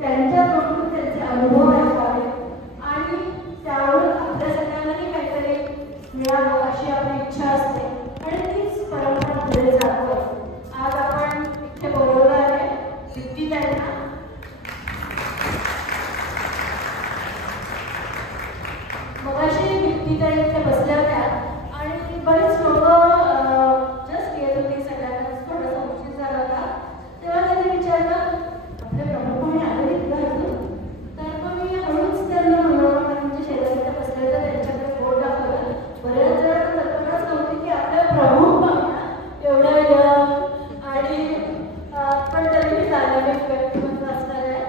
त्यांच्याकडून त्यांचे अनुभव ऐकावे आणि त्यावरून आपल्या सगळ्यांनाही काहीतरी मिळावं अशी आपली इच्छा असते आणि तीच परंपरा पुढे जाते. आज आपण इथे बोलवलं आहे दीप्ती ताईंना. मगाशी दीप्ती ताई इथे बसल्या होत्या आणि बरेच लोक जस्ट येत होती, सगळ्यांना थोडासा उशीर झाला होता. तेव्हा त्यांनी विचारलं आपले प्रमुख कोणी आले घालून, तर मग मी हळूच त्यांना म्हणून म्हणजे शेजारी बसले तर त्यांच्याकडे बोट दाखवलं. बऱ्याच जणांना कल्पनाच नव्हती की आपल्या प्रमुख पाहुणा एवढं आणि पण तरीही डायनॅमिक व्यक्तिमत्व असणार आहे.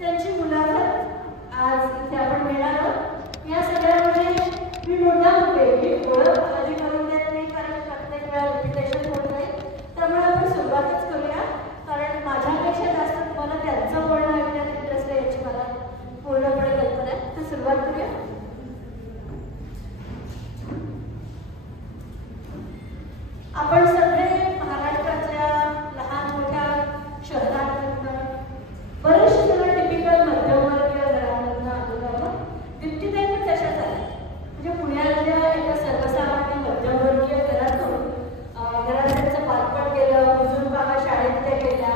त्यांची मुलाखत आज इथे आपण घेणार आहोत. या सगळ्यामध्ये मी मुद्दाम वेगळी ओळख आधी करून देत नाही, कारण प्रत्येक वेळा रिपिटेशन होत नाही. त्यामुळे आपण सुरुवातच करूया, कारण माझ्यापेक्षा जास्त तुम्हाला त्यांचं बोलणं ऐकण्यात इंटरेस्ट आहे याची मला पूर्णपणे कल्पना आहे. तर सुरुवात करूया. आपण सगळे महाराष्ट्रातल्या लहान मोठ्या शहरांमधनं बरेचसे जण टिपिकल मध्यमवर्गीय घरांमधनं आलेलो आहोत. दीप्ती ताई पण तशाच आहे. म्हणजे पुण्यातल्या एका सर्वसामान्य मध्यमवर्गीय घरातून घरात त्यांचं बालपण गेलं, अजून बाबा शाळेत त्या गेल्या,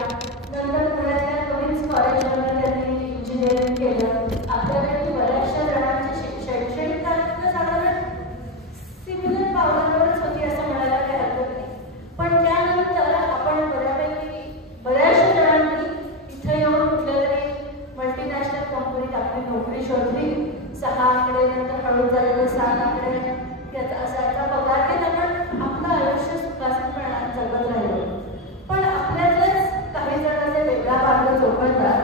नंतर पुण्यातल्या कविन्स कॉलेजमधून त्यांनी इंजिनिअरिंग केलं. आपल्याकडे बऱ्याचशा जणांची शैक्षणिक कारकीर्द साधारण सिमिलर पावलांवरच होती असं म्हणायला काही हरकत नाही. पण त्यानंतर आपण बऱ्याचशा जणांनी इथं येऊन कुठल्या तरी मल्टीनॅशनल कंपनीत आपली नोकरी शोधली. 6 आकडे नंतर हळूच झालेलं 7 आकडे त्याचा असा पगार घेत आपण आपलं आयुष्य सुखासनपणात जगत राहिलो. पण आपल्यातच काही जणांचे वेगळा मार्ग चोपडतात.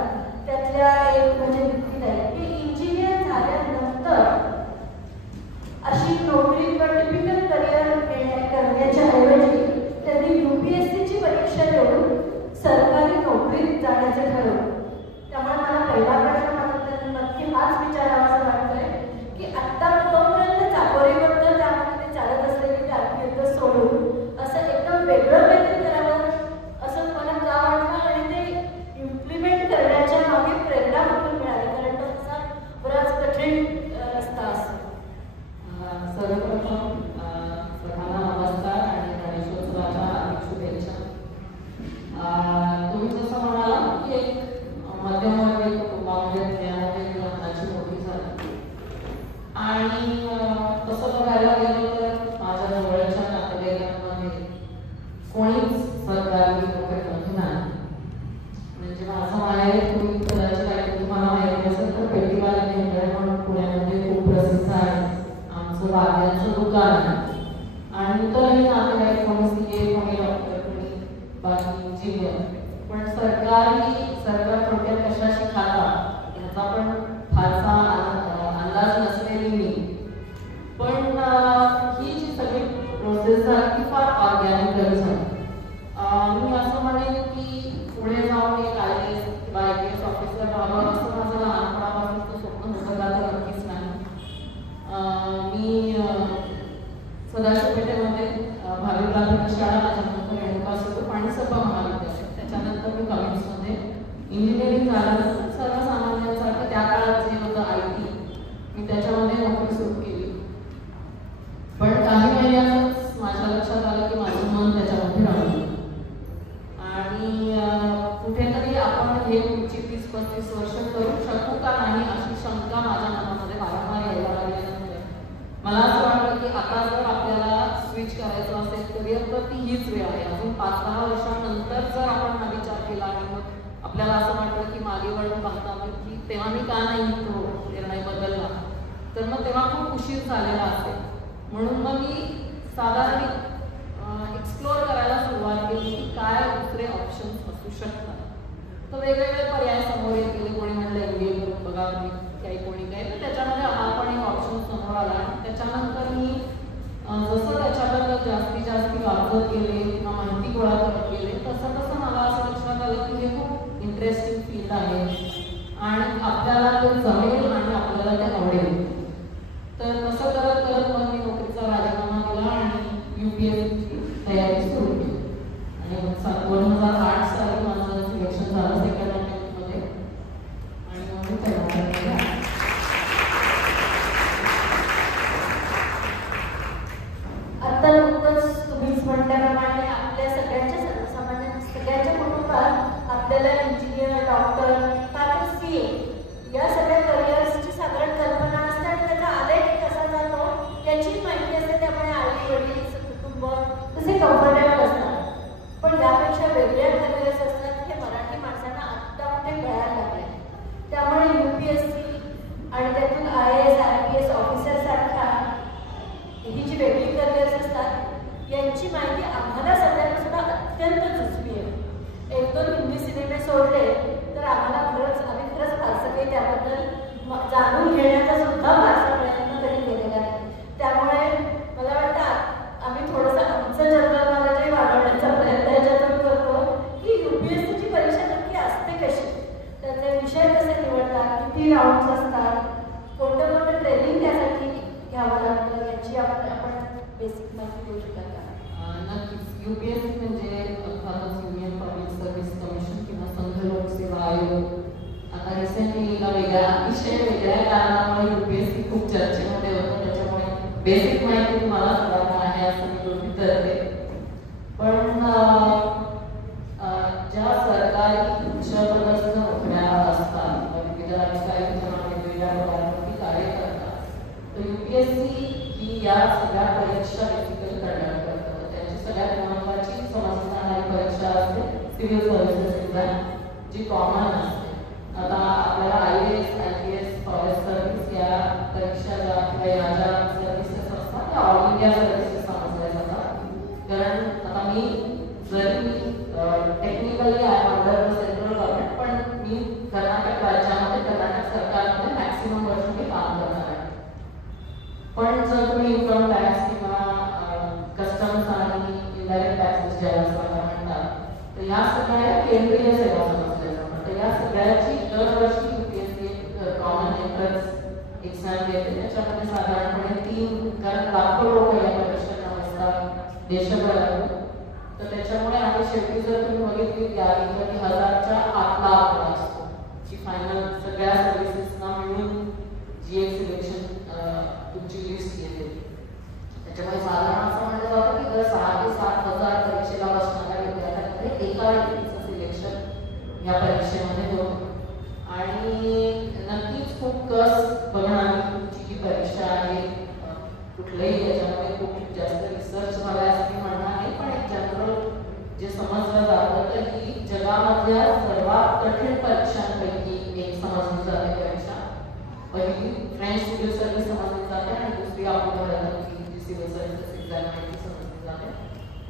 त्यातल्या एक म्हणजे दीप्ती ताई की इंजिनियर झाल्यानंतर अशी नोकरी किंवा टिपिकल करिअर करण्याच्या ऐवजी त्यांनी UPSCची परीक्षा देऊन सरकारी नोकरीत जाण्याचे ठरवलं. त्यामुळे मला पहिला प्रश्न माझा नक्की हाच विचारावा असं वाटतंय की आत्ता तोपर्यंत चाकोरीबद्दल त्यामध्ये चालत असलेली कारकीर्द सोडून असं एकदम वेगळं काहीतरी करावं असं मला का वाटलं आणि ते इम्प्लिमेंट करण्याच्या मागे प्रेरणा कुठून मिळाली, कारण तो असा बराच कठीण रस्ता असतो. सर्वप्रथम सर्वांना नमस्कार आणि गणेशोत्सवाच्या हार्दिक शुभेच्छा. तुम्ही जसं म्हणाला की एक मध्यमवर्गीय कुटुंबामध्ये ज्ञानाची मोठी झाली आणि तसं बघायला गेलं तर माझ्या जवळच्या नातेवाईकांमध्ये कोणीच सरकारी नोकरीमध्ये नाही. म्हणजे माझं माहेर तुम्ही कदाचित ऐकून तुम्हाला माहिती असेल तर पेटीवाले भेंडळे म्हणून पुण्यामध्ये खूप प्रसिद्ध आहे. आमचं वाद्यांचं दुकान आहे आणि इतरही नातेवाईक कोणी CA, कोणी डॉक्टर, कोणी बाकी इंजिनियर. पण सरकार थोडक्यात कशाशी खाता याचा पण फारसा अंदाज नसलेली मी. पण ही जी सगळी प्रोसेस झाली ती फार ऑर्गॅनिकली झाली. मी असं म्हणेन की पुढे जाऊन एक IAS किंवा IPS ऑफिसर व्हावं असं माझं लहानपणापासूनचं स्वप्न होतं का तर नक्कीच नाही. मी सदाशिव पेठेमध्ये भावी प्राथमिक शाळा, त्याच्यानंतर रेणुका स्वरूप आणि सभा महाविद्यालय, त्याच्यानंतर मी कॉलेजमध्ये इंजिनिअरिंग झाल्यानंतर सर्वसामान्यांसारखं त्या काळात जे होतं IT मी त्याच्यामध्ये नोकरी सुरू केली. पण काही महिन्यातच माझ्या लक्षात आलं की माझं मन त्याच्यामध्ये रमलं आणि कुठेतरी आपण हे पुढची 30-35 वर्ष करू शकू का नाही अशी शंका माझ्या मनामध्ये वारंवार यायला लागल्यानंतर मला असं वाटलं की आता जर आपल्याला स्विच करायचं असेल करिअर तर ती हीच वेळ आहे. अजून 5-10 वर्षांनंतर जर आपण हा विचार केला आणि मग आपल्याला असं वाटलं की मागे वळून पाहता की तेव्हा मी का नाही तो निर्णय बदलला, तर मग तेव्हा खूप उशीर झालेला असेल. म्हणून मग मी साधारण एक्सप्लोअर करायला सुरुवात केली की काय दुसरे ऑप्शन्स असू शकतात. तर वेगवेगळे पर्याय समोर येत गेले. कोणी म्हणलं MBA करून बघा, काही कोणी काय, तर त्याच्यामध्ये हा पण एक ऑप्शन समोर आला. त्याच्यानंतर मी जसं त्याच्याबद्दल जास्तीत वाचत गेले किंवा माहिती गोळा करत गेले तसं मला असं लक्षात आलं की हे खूप इंटरेस्टिंग फील्ड आहे आणि आपल्याला ते जमेल आणि आपल्याला ते आवडेल. तर तसं करत मग मी नोकरीचा राजीनामा दिला आणि UPSCची तयारी सुरू केली आणि 2008 साली माझं सिलेक्शन झालं सेकंड अटेम्प्टमध्ये UPSC म्हणजे अर्थातच युनियन पब्लिक सर्व्हिस कमिशन किंवा संघ लोकसेवा आयोग. आता रिसेंटली एका अतिशय वेगळ्या कारणामुळे UPSC खूप चर्चेमध्ये होतं, त्याच्यामुळे बेसिक माहिती तुम्हाला सगळ्यांना आहे असं मी गृहीत धरते. पण ज्या सरकारी उच्चपदस्थ नोकऱ्या असतात, विविध अधिकारी किंवा वेगवेगळ्या पदांवरती कार्य करतात, तर UPSC ही या सगळ्या परीक्षा बेसिकली कंडक्ट करतात. त्यांची सगळ्यात महत्त्वाची समजली जाणारी परीक्षा असते सिव्हिल सर्व्हिसेस एक्झाम, जी कॉमन असते. आता आपल्याला IAS, IPS, फॉरेस्ट सर्व्हिस या परीक्षा ज्या किंवा या ज्या सर्व्हिसेस असतात त्या ऑल इंडिया सर्व्हिसेस समजल्या जातात. कारण आता मी जरी टेक्निकली आहे अंडर सेंट्रल गव्हर्नमेंट, पण मी कर्नाटक राज्यामध्ये कर्नाटक सरकारमध्ये मॅक्सिमम वर्ष मी काम करणार आहे. पण जर तुम्ही इन्कम टॅक्स किंवा कस्टम्स आणि इनडायरेक्ट टॅक्सेस ज्याला म्हणतात, तर या सगळ्या केंद्रीय सेवा समजल्या जातात. तर या सगळ्याची दरवर्षी UPSC कॉमन एंट्रन्स एक्झाम घेते. त्याच्यामध्ये साधारणपणे 3, कारण लाखो लोक या परीक्षेला बसतात देशभरातून. तर त्याच्यामुळे आणि शेवटी जर तुम्ही बघितली यादी तर 1000च्या आतला आकडा असतो, जी फायनल सगळ्या सर्व्हिसेसना मिळून जी एक सिलेक्शन तुमची लिस्ट येते. त्याच्यामुळे साधारण असं म्हटलं जातं की दर 6 ते 7,000 परीक्षेला बसणाऱ्या विद्यार्थ्यांमध्ये एका व्यक्तीचं सिलेक्शन या परीक्षेमध्ये होतं. आणि नक्कीच खूप कस बघणारी तुमची जी परीक्षा आहे, कुठल्याही त्याच्यामध्ये खूप जास्त रिसर्च झाला असं मी म्हणणार नाही, पण एक जनरल जे समजलं जातं तर ही जगामधल्या सर्वात कठीण परीक्षांपैकी एक समजली जाते परीक्षा. पहिली फ्रेंच सिव्हिल सर्व्हिस समजली जाते आणि दुसरी आपली भारतातली जी सिव्हिल सर्व्हिसेस एक्झाम आहे ती समजली जाते.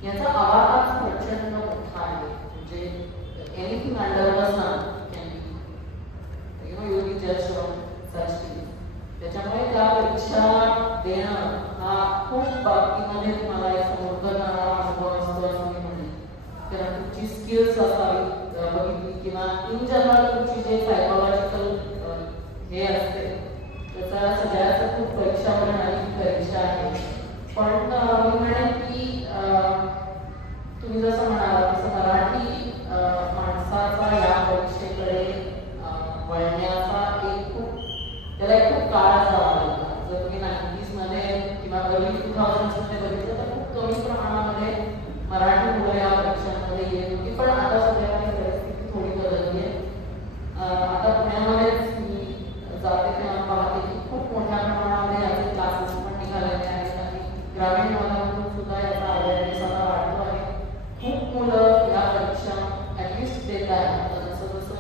याचा आवाज प्रचंड मोठा आहे. म्हणजे anything under the sun can be you be जज ऑन सच थिंग्स. त्याच्यामुळे त्या परीक्षा देणं हा खूप बाबतीमध्ये तुम्हाला एक समोर करणारा अनुभव असतो असं मी म्हणेन. कारण तुमची स्किल्स असावी बघितली किंवा इन जनरल तुमची जे सायकोलॉजिकल हे असते त्याचा सगळ्याच खूप परीक्षा बनणारी परीक्षा आहे. पण मी म्हणेन की तुम्ही जसं म्हणाला तसं मराठी माणसाचा या परीक्षेकडे वळण्याचा त्याला एक खूप काळ जावा लागला. जर तुम्ही 90s मध्ये किंवा अर्ली 2000s मध्ये बघितलं तर खूप कमी प्रमाणामध्ये मराठी मुलं या परीक्षांमध्ये येत होती. पण आता सध्या परिस्थिती थोडी बदलली आहे. आता पुण्यामध्येच मी जाते तेव्हा पाहते की खूप मोठ्या प्रमाणामध्ये याचे क्लासेस पण निघालेले आहेत आणि ग्रामीण भागातून सुद्धा याचा अवेअरनेस आता वाढतो आहे. खूप मुलं या परीक्षा ॲटलिस्ट देत आहेत. आता जसं जसं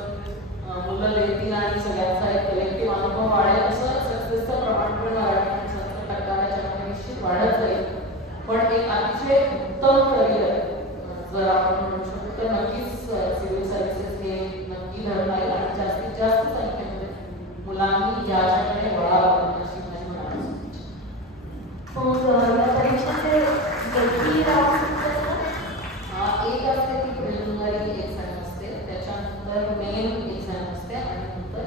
मुलं देतील आणि सगळ्यांचा एक कलेक्टिव्ह अनुभव वाढेल तसं सक्सेसचं प्रमाण पण मराठी माणसाचं टक्का त्याच्यामध्ये निश्चित वाढत जाईल. पण एक अतिशय उत्तम करिअर जर आपण म्हणू शकतो तर नक्कीच सिव्हिल सर्व्हिसेस हे नक्की घडता येईल आणि जास्तीत जास्त संख्येमध्ये मुलांनी याच्याकडे वळावं अशी माझी मनाची इच्छा. या परीक्षेचे लेखी एक असते ती प्रिलिमिनरी एक्झाम असते, त्याच्यानंतर मेन एक्झाम असते आणि नंतर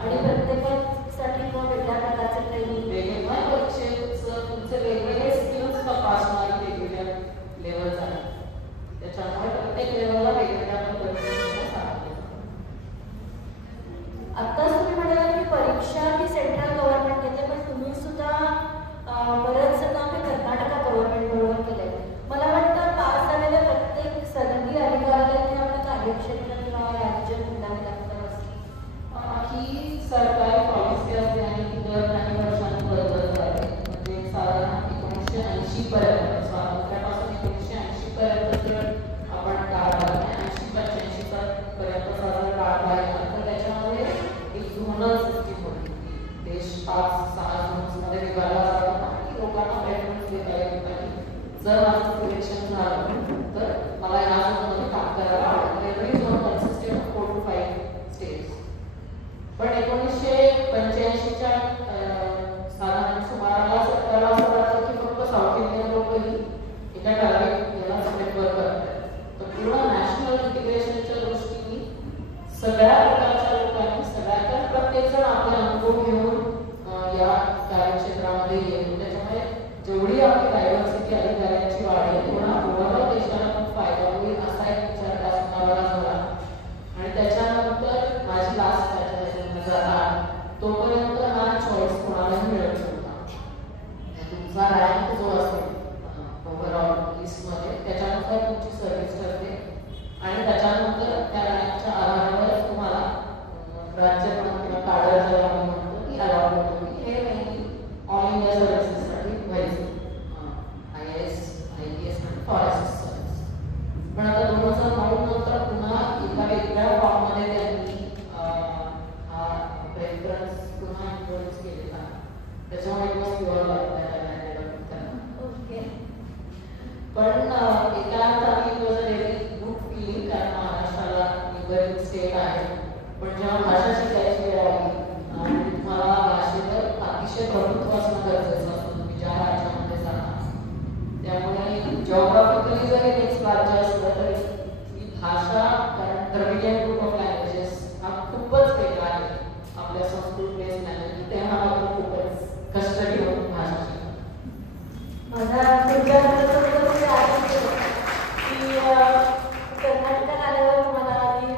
आणि प्रत्येकासाठी मग वेगळ्या प्रकारचे ट्रेनिंग वेगवेगळ्या परीक्षेचं तुमचे वेगवेगळे स्किल्स तपासणारी वेगवेगळ्या लेवल्स आहेत. त्याच्यामुळे प्रत्येक लेवलला वेगवेगळ्या पद्धतीने सांगितलं. आत्ताच तुम्ही म्हणाला की परीक्षा ही सेंट्रल गव्हर्नमेंट घेते, पण तुम्ही सुद्धा बरंचसं काम हे कर्नाटक गव्हर्नमेंट बरोबर केलंय. मला वाटतं पास झालेल्या प्रत्येक सनदी अधिकाऱ्याला ते आपल्या कार्यक्षेत्र किंवा राज्य निवडावे लागतं असं. ही सरकारी पॉलिसी असते आणि ती दर काही वर्षांनी बदलत जाते. म्हणजे साधारण 1980 पर्यंत, स्वातंत्र्यापासून 1980 पर्यंत जर आपण काळ पाहिला 80-85 पर्यंत साधारण काळ पाहिला तर त्याच्यामध्ये एक झोनल सिस्टीम होती. देश 5-6 झोन्समध्ये विभागला जात आणि लोकांना प्रेफरन्स देता येत होता. जर माझं सिलेक्शन झालं तर मला या झोनमध्ये काम करायला आवडेल. Every zone consisted of 4 to 5 states. पण 1985च्या साधारण सुमाराला 70ला असं वाटतं की फक्त साऊथ इंडियन लोकही एका टार्गेट याला प्रेफर करतात. तर पूर्ण नॅशनल इंटिग्रेशनच्या दृष्टीने सगळ्या प्रकारच्या लोकांनी सगळ्या प्रत्येकजण आपले अनुभव घेऊन या कार्यक्षेत्रामध्ये येतो. त्याच्यामुळे जेवढी आपली डायव्हर्सिटी पण एका अर्थाने it was a very good feeling, कारण महाराष्ट्राला निबरिंग स्टेट आहे. पण जेव्हा भाषा शिकायची वेळ आली आणि तुम्हाला भाषेवर अतिशय प्रभुत्व असणं गरजेचं असतं तुम्ही ज्या राज्यामध्ये जाणार. त्यामुळे जिओग्राफिकली जरी नेक्स्ट राज्य असलं तरी ही भाषा, कारण द्रविडियन ग्रुप ऑफ लँग्वेजेस हा खूपच वेगळा आहे आपल्या संस्कृत बेस लँग्वेज. तेव्हा मात्र खूपच कष्ट घेऊन भाषा शिकतो. माझा पुढच्या की कर्नाटकात आल्यावर तुम्हाला आधी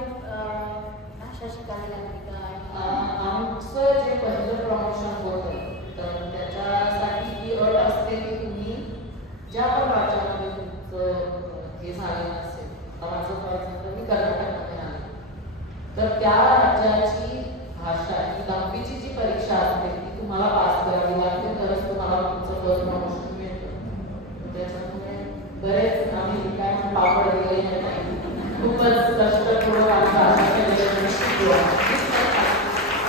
भाषा शिकावी लागली का? आमचं जे पहिलं प्रमोशन होतं तर त्याच्यासाठी ही अट असते की तुम्ही ज्या पण राज्यामध्ये तुमचं हे झालेलं असेल. माझं फॉर एक्झाम्पल मी कर्नाटकमध्ये आले तर त्या राज्याची भाषा ही 10वीची जी परीक्षा असते ती तुम्हाला पास करावी लागते तरच तुम्हाला तुमचं फर्स्ट प्रमोशन मिळतं. त्याच्यामुळे बरेच आम्ही रिटायरमेंट पापड गेले नाही, खूपच कष्ट करून आमच्या भाषेच्या शिकलो.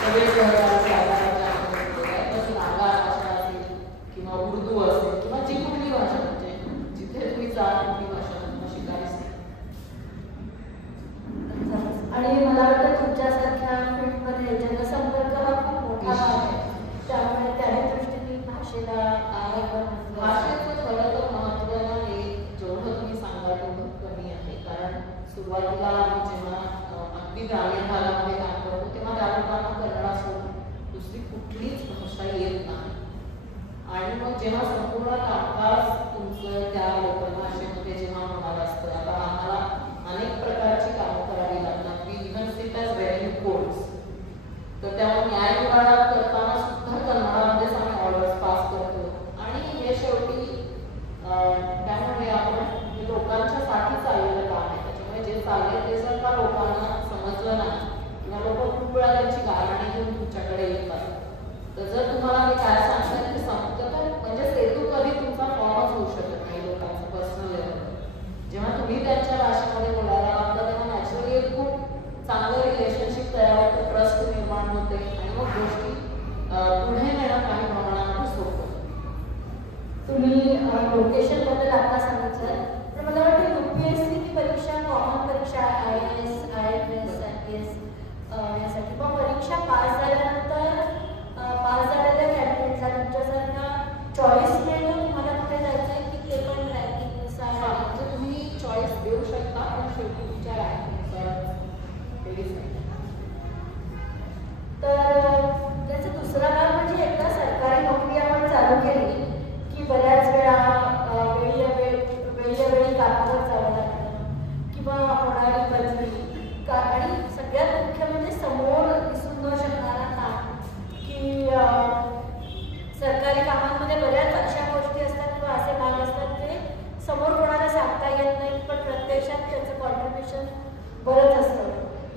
सगळे नागा भाषा असेल किंवा उर्दू असेल किंवा जी कुठली भाषा म्हणजे जिथे तुम्ही जाल कुठली भाषा तुम्हाला शिकायची. आणि मला वाटतं तुमच्यासारख्या फील्डमध्ये जनसंपर्क हा खूप मोठा आहे, त्यामुळे त्याही दृष्टीने भाषेला भाषेचं खरं तर महत्त्व हे जेवढं तुम्ही सांगा तेवढं कमी आहे. कारण सुरुवातीला आम्ही जेव्हा अगदी ग्रामीण भागामध्ये काम करतो तेव्हा त्या लोकांना कन्नडा सोडून दुसरी कुठलीच भाषा येत नाही. आणि मग जेव्हा संपूर्ण कामकाज तुमचं त्या लोकल भाषेमध्ये जेव्हा होणार असतं, आता आम्हाला अनेक प्रकारची कामं करावी लागतात. We even sit as very courts, तर त्यामुळे न्यायविभागात करताना सुद्धा कन्नडामध्येच आम्ही ऑर्डर्स पास करतो. आणि हे शेवटी त्यामुळे आपण लोकांच्यासाठी चाललेलं काम आहे. त्याच्यामुळे जे चालले ते जर का लोकांना समजलं नाही किंवा लोक खूप वेळा त्यांची गाणी घेऊन तुमच्याकडे येतात तर जर तुम्हाला मी काय सांगतात ते सांगतं तर म्हणजे सेतू कधी तुमचा फॉर्मच होऊ शकत नाही लोकांचं पर्सनल लेवलवर. जेव्हा तुम्ही त्यांच्या भाषेमध्ये बोलायला लागता तेव्हा नॅचरली एक खूप चांगलं रिलेशनशिप तयार होतं, ट्रस्ट निर्माण होते आणि मग गोष्टी पुढे नेणं काही प्रमाणामध्ये सोपं. तुम्ही लोकेशनबद्दल आता सांगितलं, तर मला वाटतं UPSC ही परीक्षा कॉमन परीक्षा IAS, IFS, IPS यासाठी पण परीक्षा पास झाल्यानंतर पास झालेल्या कॅन्डिडेटला तुमच्यासारखा चॉईस मिळतो तुम्हाला कुठे जायचं आहे की ते पण रँकिंगनुसार? म्हणजे तुम्ही चॉईस देऊ शकता पण शेवटी तुमच्या रँकिंगनुसार तर त्याचा दुसरा भाग म्हणजे एकदा सरकारी नोकरी आपण चालू केली की बऱ्याच वेळा वेळी कामावर जावं लागतं किंवा होणारी बदली आणि सगळ्यात मुख्य म्हणजे समोर दिसून न शकणारा ताण की सरकारी कामांमध्ये बऱ्याच अशा गोष्टी असतात किंवा असे भाग असतात ते समोर कोणाला सांगता येत नाहीत पण प्रत्यक्षात त्याचं कॉन्ट्रिब्युशन बरंच असतं.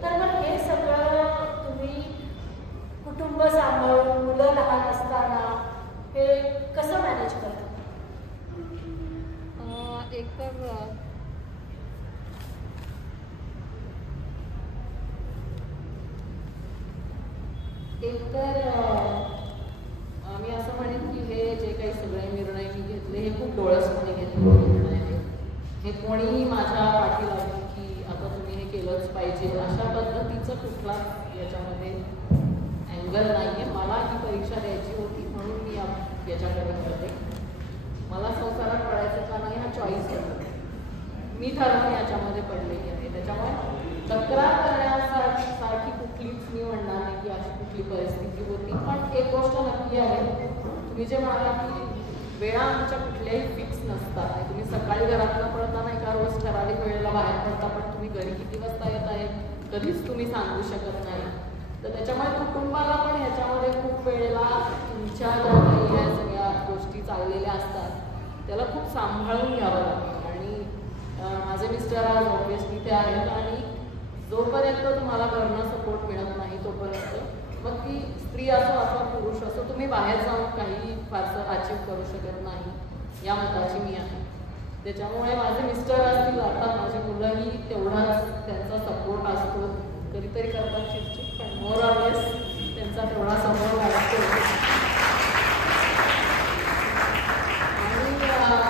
तर मग हे सगळं तुम्ही कुटुंब सांभाळून मुलं लहान असताना हे कसं मॅनेज करता? एकतर मी असं म्हणेन की हे जे काही सगळे निर्णय मी घेतले हे खूप डोळसपणे घेतलेले निर्णय आहेत. हे कोणीही माझ्या पाठी लागली की आता तुम्ही हे केलंच पाहिजे अशा पद्धतीचं कुठलाच याच्यामध्ये अँगल नाही आहे. मला ही परीक्षा द्यायची होती म्हणून मी याच्याकडे करते. मला संसारात पडायचं का नाही हा चॉईस होता, मी ठरवून याच्यामध्ये पडलेली आहे. त्याच्यामुळे तक्रार करण्यासारखी कुठलीच मी म्हणणार नाही की अशी कुठली परिस्थिती होती. पण एक गोष्ट नक्की आहे, तुम्ही जे म्हणाला की वेळा आमच्या कुठल्याही फिक्स नसतात. तुम्ही सकाळी घरातनं पडताना एका रोज ठराविक वेळेला बाहेर पडता पण तुम्ही घरी किती वाजता येत आहे कधीच तुम्ही सांगू शकत नाही. तर त्याच्यामुळे कुटुंबाला पण ह्याच्यामध्ये खूप वेळेला तुमच्या ज्या काही ह्या सगळ्या गोष्टी चाललेल्या असतात त्याला खूप सांभाळून घ्यावं लागतं. आणि माझे मिस्टर आज ऑब्वियसली ते आहेत आणि जोपर्यंत तुम्हाला घरनं सपोर्ट मिळत नाही तोपर्यंत मग ती स्त्री असो अथवा पुरुष असो तुम्ही बाहेर जाऊन काही फारसं अचीव करू शकत नाही या मताची मी आहे. त्याच्यामुळे माझे मिस्टर असतील अर्थात माझी मुलंही तेवढाच त्यांचा सपोर्ट असतो. कधीतरी करतात चिडचिड पण मोर ऑर लेस त्यांचा तेवढा सपोर्ट असतो. आणि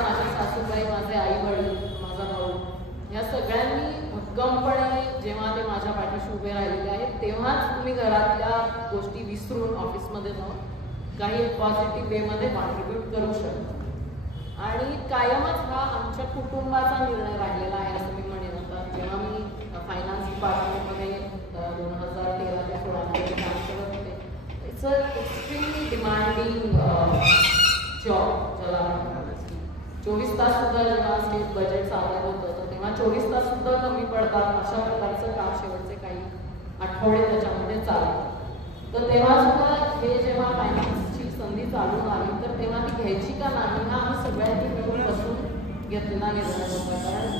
माझे सासूबाई माझे आई वडील उभे राहिलेले आहेत, तेव्हाच तुम्ही घरातल्या गोष्टी विसरून ऑफिसमध्ये जाऊन काही पॉझिटिव्ह वेमध्ये कॉन्ट्रीब्यूट करू शकता. आणि कायमच हा आमच्या कुटुंबाचा निर्णय राहिलेला आहे असं मी म्हणेन. आता जेव्हा मी फायनान्स डिपार्टमेंटमध्ये 2013 ते 16 मध्ये काम करत होते, it's a extremely demanding job ज्याला आपण 24 तास सुद्धा जेव्हा स्टेट बजेट सादर होतं तर तेव्हा 24 तास सुद्धा कमी पडतात अशा प्रकारचं काम शेवटचे काही आठवडे त्याच्यामध्ये चालतं. तर तेव्हा सुद्धा हे जेव्हा फायनान्सची संधी चालून आली तर तेव्हा ती घ्यायची का नाही हा आम्ही सगळ्यांनी मिळून बसून घेतलेला निर्णय होता. कारण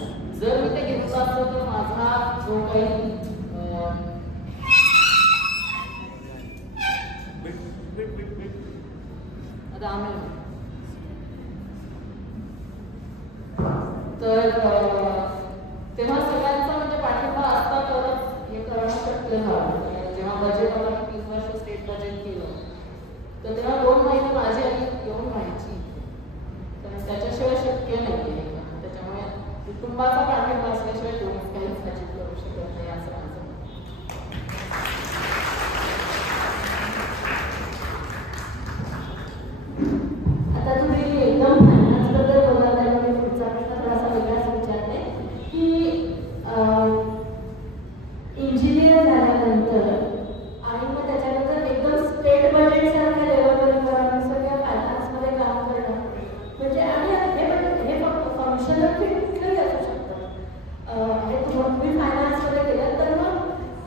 जर मी ते घेतलं असतं तर माझा जो काही तर तेव्हा सगळ्यांचा म्हणजे पाठिंबा असता तरच हे करणं शक्य झालं. जेव्हा बजेट आला 3 वर्ष स्टेट बजेट केलं तर तेव्हा 2 महिने माझी आई येऊन राहायची, तर त्याच्याशिवाय शक्य नाही आहे. त्याच्यामुळे कुटुंबाचा पाठिंबा असल्याशिवाय कोणीच काहीच अचीव करू शकत नाही असं माझं. आता तुम्ही एकदम फायनान्सबद्दल बोलला त्यामुळे पुढचा प्रश्न थोडासा वेगळाच विचारते की इंजिनियर झाल्यानंतर आणि मग त्याच्यानंतर एकदम स्टेट बजेट सारख्या लेवलवर सगळ्या फायनान्समध्ये काम करणं म्हणजे आणि हे फक्त फंक्शनल फील्ड कुठलंही असू शकतं. हे तुम्ही फायनान्समध्ये केलं तर मग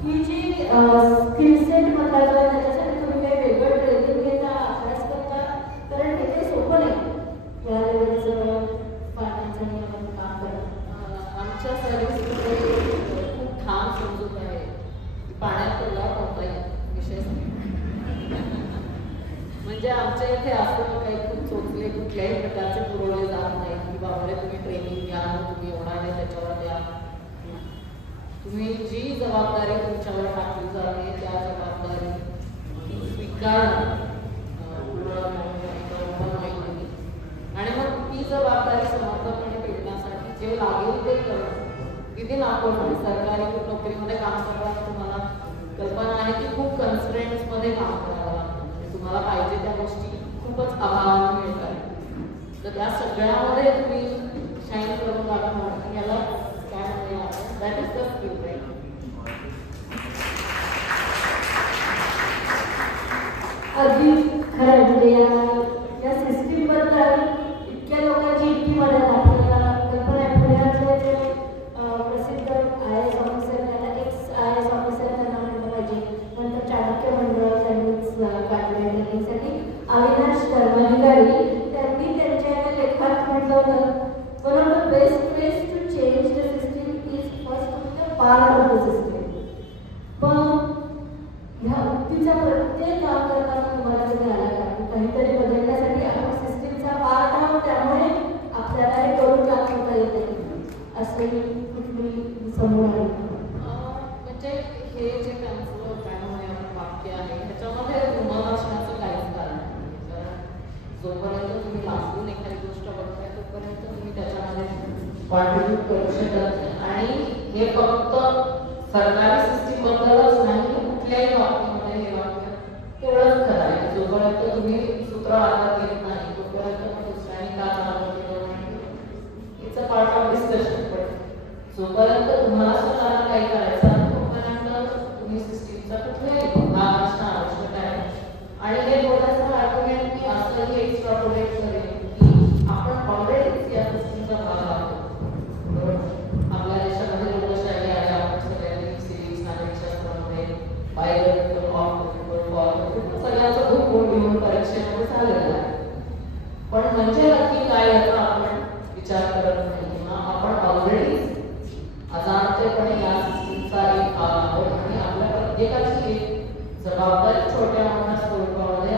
ही जी स्किल सेट महत्त्वाचं आहे त्याच्यासाठी तुम्ही काही वेगळं ट्रेनिंग घेता, अभ्यास करता, कारण हे काही सोपं नाही या लेवलचं फायनान्स आणि आपण काम करणं. आमच्या सर्व्हिसमध्ये खूप ठाम समजूत आहे की पाण्यात पडला कोणताही विषयच नाही. म्हणजे आमच्या इथे असं काही खूप चोचले कुठल्याही प्रकारचे पुरवले जात नाहीत की बाबा तुम्ही ट्रेनिंग घ्या, तुम्ही एवढा आहे त्याच्यावर द्या. तुम्ही जी जबाबदारी तुमच्यावर टाकली जाते त्या जबाबदारी स्वीकारणं आणि मग ती जबाबदारी समर्थपणे पेलण्यासाठी जे लागेल ते करणं. किती आपण सरकारी नोकरीमध्ये काम करताना तुम्हाला कल्पना आहे की खूप कन्स्ट्रेंट्समध्ये काम करावं लागतं. म्हणजे तुम्हाला पाहिजे त्या गोष्टी खूपच अभावाने मिळतात. तर त्या सगळ्यामध्ये तुम्ही शाईन करून दाखवणं याला काय म्हणता that is the skill right. अगदी खरं म्हणजे या सिस्टीमबद्दल इतक्या लोकांची इतकी मदत आपल्याला कल्पना आहे. पुण्यातले जे प्रसिद्ध IAS ऑफिसर त्यांना ex-IAS ऑफिसर त्यांना म्हटलं पाहिजे. नंतर चाणक्य मंडळ त्यांनीच काढलं ट्रेनिंगसाठी. अविनाश धर्माधिकारी त्यांनी त्यांच्या लेखात म्हटलं होतं one of the best ways to change the system is first to be the part of the system. पण ह्या उक्तीचा प्रत्येक काम करताना तुम्हाला ते आला का काहीतरी बदलण्यासाठी आपण सिस्टीमचा पार्ट आहोत, त्यामुळे आपल्याला हे करून दाखवता येते असंही कुठली समोर आली. म्हणजे हे जे त्यांचं काय म्हणूया वाक्य आहे ह्याच्यामध्ये रुमल असण्याचं काहीच कारण नाही. कारण जोपर्यंत तुम्ही लाजून एखादी गोष्ट बघताय तोपर्यंत तुम्ही त्याच्यामध्ये कॉन्ट्रीब्यूट करू शकत नाही. आणि हे फक्त सरकारी सिस्टीमबद्दलच नाही, कुठल्याही बाबतीमध्ये हे वाक्य तेवढंच खरं आहे. जोपर्यंत तुम्ही सूत्र आधार घेत नाही तोपर्यंत दुसऱ्याने का चालू केलं नाही it's a part of discussion. पण जोपर्यंत तुम्हाला स्वतःला काही करायचं तोपर्यंत तुम्ही सिस्टीमचा कुठल्याही भाग असणं आवश्यक आहे. आणि हे बोलायचं आर्ग्युमेंट मी असंही एक्स्ट्रापोलेट करेन की आपण ऑलरेडी या सिस्टीमचा भाग आहोत. आपल्या देशामध्ये लोकशाही आहे, आपण सगळ्यांनी सिव्हिक्स नागरिकशास्त्रामध्ये बायोलॉजिकल सगळ्यांचं भरपूर घेऊन परीक्षेमध्ये झालेलं आहे. पण म्हणजे नक्की काय याचा आपण विचार करत नाही किंवा आपण ऑलरेडी अजाणतेपणे या सिस्टीमचा एक भाग आहोत आणि आपल्या प्रत्येकाची एक जबाबदारी छोट्या मोठ्या स्वरूपामध्ये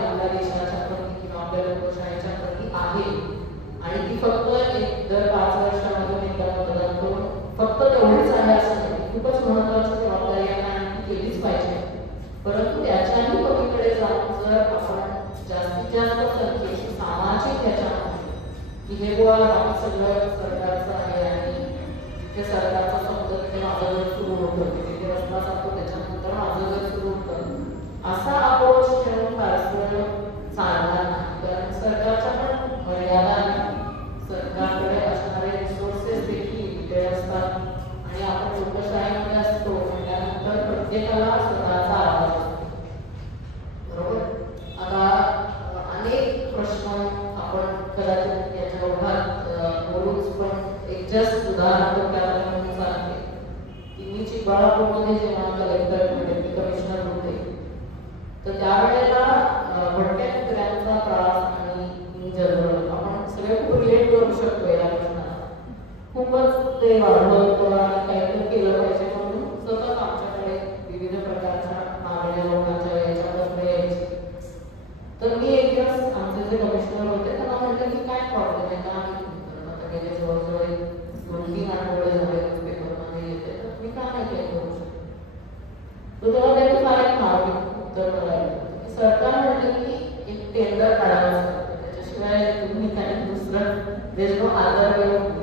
आपण लोकशाहीमध्ये असतो त्यानंतर प्रत्येकाला स्वतःचा आवाज असतो, बरोबर. आता अनेक प्रश्न आपण कदाचित याच्या ओघात बोलूच, पण एक जस्ट उदाहरण थोडक्यात म्हणून सांगते की मी चिखबाळापूरमध्ये जेव्हा कलेक्टर डेप्युटी कमिशनर होते तर त्यावेळेला भटक्या कुत्र्यांचा त्रास आणि जन्म आपण सगळे खूप रिलेट करू शकतो या प्रश्नाला. खूपच ते वाढलं होतं आणि काहीतरी केलं पाहिजे म्हणून सतत आमच्याकडे विविध प्रकारच्या मागण्या लोकांच्या याच्या प्रश्न यायचे. तर मी एक दिवस आमचे जे कमिशनर होते त्यांना म्हटलं की काय प्रॉब्लेम आहे का, आता गेले जवळजवळ 2-3 आठवडे झाले पेपरमध्ये येते, तर मी का नाही काही करू शकतो. तर तेव्हा त्यांनी फार एक मार्मिक उत्तर करायला की सरकार म्हटलं की एक टेंडर काढावं लागतं, त्याच्याशिवाय तुम्ही काही दुसरं देश आदर येऊन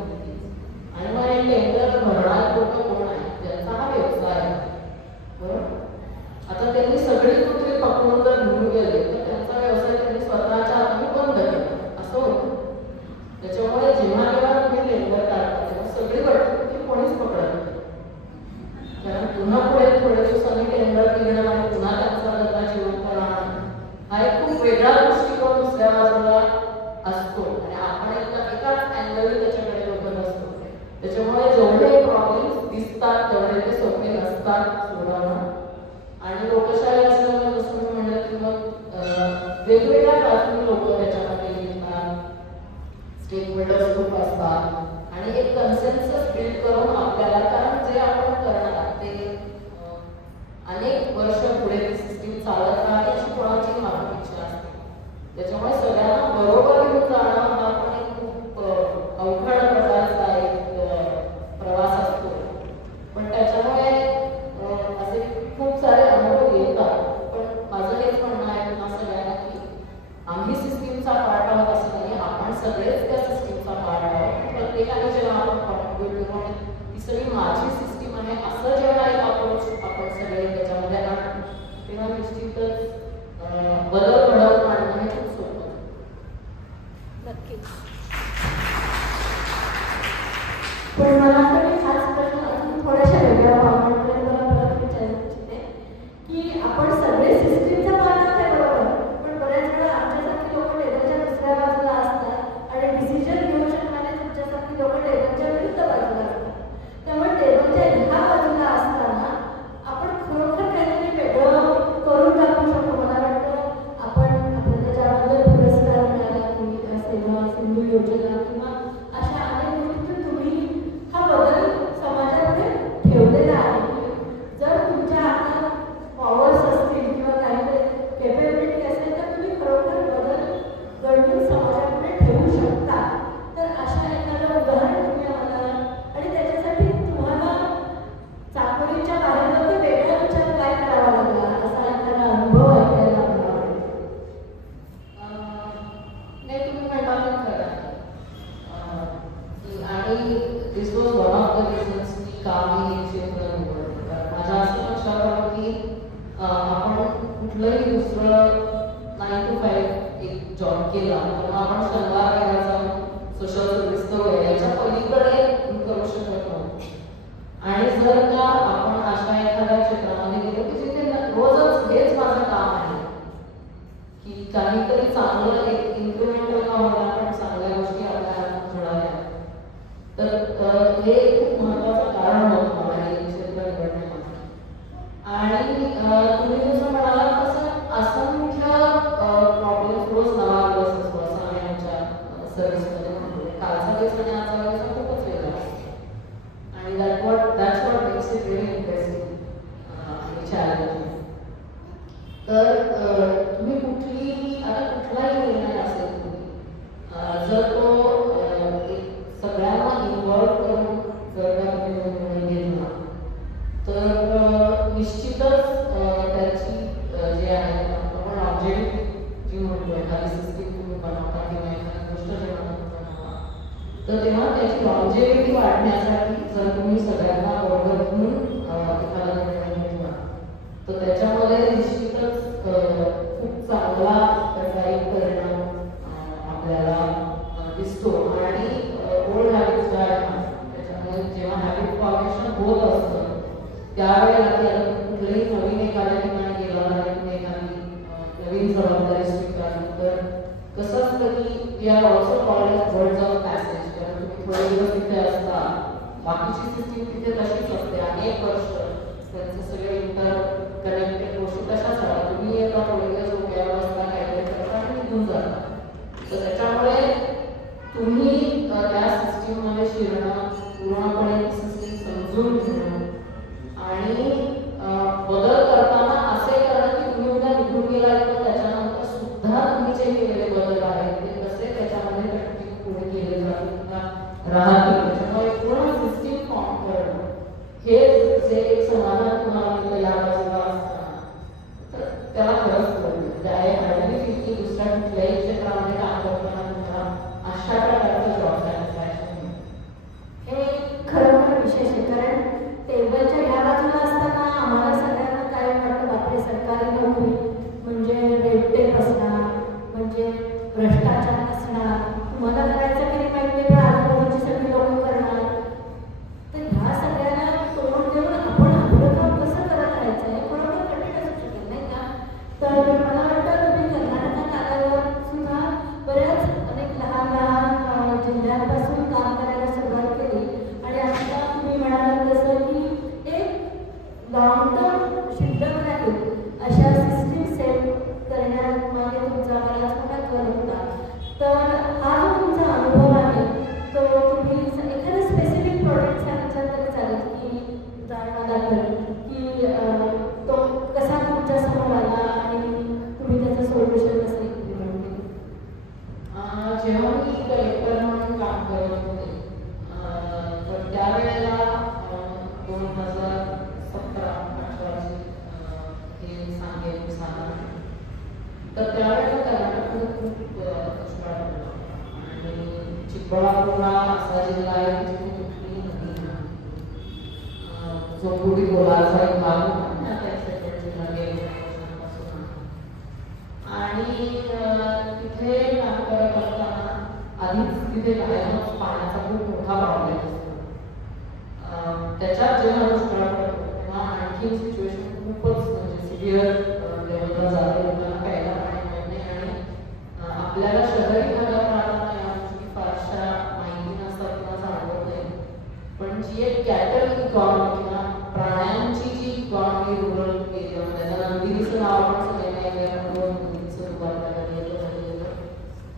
आणि मग हे टेंडर भरणार लोक कोण आहे, त्यांचा हा व्यवसाय आहे, बरोबर. आता त्यांनी सगळी कुत्रे पकडून जर घेऊन गेले तर त्यांचा व्यवसाय त्यांनी स्वतःच्या हाताने बंद केला असं होतं. त्याच्यामुळे जेव्हा जेव्हा तुम्ही टेंडर काढता तेव्हा सगळी कुत्रे कोणीच पकडत नाही, कारण पुन्हा पुढे थोड्या दिवसांनी टेंडर निघणं आणि पुन्हा त्यांचा धंदा जिवंत राहणं हा एक खूप वेगळा दृष्टिकोन दुसऱ्या बाजूला असतो आणि आपण एकाच अँगलने त्याच्याकडे बघत असतो. त्याच्यामुळे जेवढे प्रॉब्लेम्स दिसतात तेवढे ते सोपे नसतात सोडवणं. आणि लोकशाही असल्यामुळे जसं मी म्हणलं की मग वेगवेगळ्या बाजूने लोक त्याच्यामध्ये येतात, स्टेक होल्डर्स खूप असतात आणि एक कन्सेन्सस बिल्ड करून आपल्याला, कारण जे आपण करणार ते अनेक वर्ष पुढे ती सिस्टीम चालत राहते अशी कोणाची माझी इच्छा असते. त्याच्यामुळे सगळ्यांना बरोबर घेऊन जाणं हा पण एक खूप अवघड प्रकारचा एक प्रवास असतो. पण त्याच्यामुळे असे खूप सारे अनुभव येतात. पण माझं हेच म्हणणं आहे तुम्हाला सगळ्यांना की आम्ही सिस्टीमचा पार्ट आहोत असं नाही, आपण सगळेच त्या सिस्टीमचा पार्ट आहोत. प्रत्येकाने जेव्हा आपण कॉन्ट्रीब्यूट करून ही सगळी माझी सिस्टीम आहे असं जेव्हा एक अप्रोच आपण सगळे त्याच्यामध्ये आणतो तेव्हा निश्चितच बदल घडवून आणणं हे खूप सोपं. नक्कीच. पण मला तरी हाच प्रश्न अजून थोड्याशा वेगळ्या भावनांकडे मला परत विचारायला इच्छिते की आपण सगळे सिस्टीमचा पार्ट आहे बरोबर, पण बऱ्याच वेळा आमच्यासारखी लोक टेबलच्या दुसऱ्या बाजूला असतात आणि डिसिजन घेऊ शकणारे तुमच्यासारखी लोक टेबलच्या विरुद्ध बाजूला असतात. त्यामुळे टेबलच्या ह्या बाजूला असताना आपण खरोखर काहीतरी वेगळं करून टाकू शकतो. मला वाटतं आपण आपल्याला ज्यामध्ये पुरस्कार मिळाला की सेवा सिंधू योजना किंवा अशा अनेक गोष्टी तुम्ही हा बदल समाजामध्ये ठेवलेला आहे. जर तुमच्या हातात पॉवर्स असतील किंवा काहीतरी केपेबिलिटी असेल तर तुम्ही खरोखर बदल घडवून समाजामध्ये ठेवू शकता. तर अशा एखादं उदाहरण तुम्ही आम्हाला, आणि त्याच्यासाठी तुम्हाला चाकोरीच्या बाहेर वेगळा विचार काय करावा लागला असा एखादा अनुभव ऐकायला आपल्याला आवडेल. नाही, तुम्ही म्हणता पण खरं आहे. आणि this was one of the reasons की का मी हे क्षेत्र निवडलं. कारण माझ्या असं लक्षात आलं की आपण कुठलंही दुसरं 9 to 5 एक जॉब केला तर आपण शनिवार रविवार जाऊन सोशल सर्व्हिस करूया याच्या पलीकडे करू शकत नव्हतो. आणि जर का आपण अशा एखाद्या क्षेत्रामध्ये गेलो की जिथे रोजच हेच माझं काम आहे की काहीतरी चांगलं एक इन्क्रिमेंटल का होणार पण चांगल्या गोष्टी आपल्या हातात घडाव्या, तर हे खूप महत्त्वाचं कारण होतं मला हे क्षेत्र निवडण्यामध्ये. आणि तुम्ही जसं म्हणाला तसं असंख्य प्रॉब्लेम्स रोज नवा दिवस असतो असं आम्ही आमच्या सर्व्हिसमध्ये म्हणतो. कालचा दिवस आणि आजचा दिवस खूपच वेगळा असतो. आणि that's what makes it really interesting आणि challenging. तर तुम्ही कुठलीही आता कुठलाही निर्णय असेल तुम्ही जर तो एक सगळ्यांना इन्व्हॉल्व करून जर का तुम्ही निर्णय घेतला तर निश्चितच त्याची जे आहे आपण ऑब्जेक्टिव्ह जी म्हणतो एखादी सिस्टीम तुम्ही बनवता किंवा एखादी गोष्ट जेव्हा बनवता तर तेव्हा त्याची लॉन्जेव्हिटी वाढण्यासाठी जर तुम्ही सगळ्यांना बरोबर घेऊन एखादा निर्णय घेतला तर त्याच्यामध्ये निश्चितच खूप चांगला त्याचा एक परिणाम आपल्याला दिसतो. आणि ओल्ड हॅबिट्स काय त्याच्यामध्ये जेव्हा हॅबिट फॉर्मेशन होत we are also called as birds of passage. कारण तुम्ही थोडे दिवस तिथे असता, बाकीची सिस्टीम तिथे तशीच असते. अनेक वर्ष त्यांचे सगळे इंटर कनेक्टेड गोष्टी तशाच राहतात. तुम्ही एका थोडे दिवस डोक्यावर असता, काहीतरी करता आणि निघून जाता. तर त्याच्यामुळे तुम्ही त्या सिस्टीममध्ये शिरणं, पूर्णपणे सिस्टीम समजून घेणं आणि बदल करताना असे करणं की तुम्ही उद्या निघून गेला किंवा त्याच्यानंतर सुद्धा तुम्ही जे केलेले बदल आहेत ते कसे त्याच्यामध्ये कंटिन्यू पुढे केले जातील राहतील. त्याच्यामुळे पूर्ण सिस्टीम फॉर्म करणं हे जे एक समाधान तुम्हाला मिळेल या बाजूला असताना, तर त्याला खरंच कळतं. आहे हार्डली की दुसऱ्या कुठल्याही क्षेत्रामध्ये काम करताना तुम्हाला अशा प्रकारचं जॉब सॅटिस्फॅक्शन हे खरोखर विशेष आहे. कारण टेबलच्या ह्या बाजूला असताना आम्हाला सगळ्यांना काय वाटतं, बापरे सरकारी नोकरी म्हणजे रेड टेप असणार, म्हणजे भ्रष्टाचार असणार, तुम्हाला करायचं की नाही माहिती नाही, पण आजूबाजूची सगळी लोक करणार. तर ह्या सगळ्यांना तोंड देऊन आपण आपलं काम कसं करत राहायचं हे बरोबर कठीण असू शकेल नाही का. तर मला वाटतं तुम्ही कर्नाटकात आल्यावर सुद्धा बऱ्याच अनेक लहान लहान जिल्ह्यांपासून काम करायला सुरुवात केली आणि आता तुम्ही म्हणालात तसं की एक लॉंग टर्म शिल्लक राहील अशा सिस्टीम सेट करण्यामागे तुमचा बराच मोठा कल होता. तर हा जो तुमचा अनुभव आहे तो तुम्ही एखाद्या स्पेसिफिक प्रोडक्ट सांगितलं तरी चालेल की उदाहरणादाखल की तो कसा तुमच्या समोर आला आणि तुम्ही त्याचं सोल्युशन कसं इम्प्लिमेंट केलं. जेव्हा मी कलेक्टर म्हणून काम करत होते तर त्यावेळेला 2017-18 हे सांगेल साधारण. तर त्यावेळेला कर्नाटकमध्ये खूप दुष्काळ पडला आणि चिखबळापूर असा जिल्हा आहे जिथे कुठली नदी नाही. जो पुढे गोलाचा एक भाग होता त्या साईडला जिल्हा गेल्या वर्षांपासून आणि तिथे काम करत असताना आधीच तिथे कायमच पाण्याचा खूप मोठा प्रॉब्लेम असतो. त्याच्यात जेव्हा दुष्काळ पडतो तेव्हा आणखी सिच्युएशन खूपच म्हणजे सिव्हिअर लेवलला जाते. लोकांना प्यायला पाणी मिळत नाही आणि आपल्याला शहरी भागात राहताना या गोष्टी फारशा माहिती नसतात किंवा जाणवत नाही. पण जी एक कॅटल इकॉनॉमी किंवा प्राण्यांची जी इकॉनॉमी रुरल एरियामध्ये, त्याला नंदिनीचं नाव आपण सगळ्यांना नंदिनीचं दुकान येतं,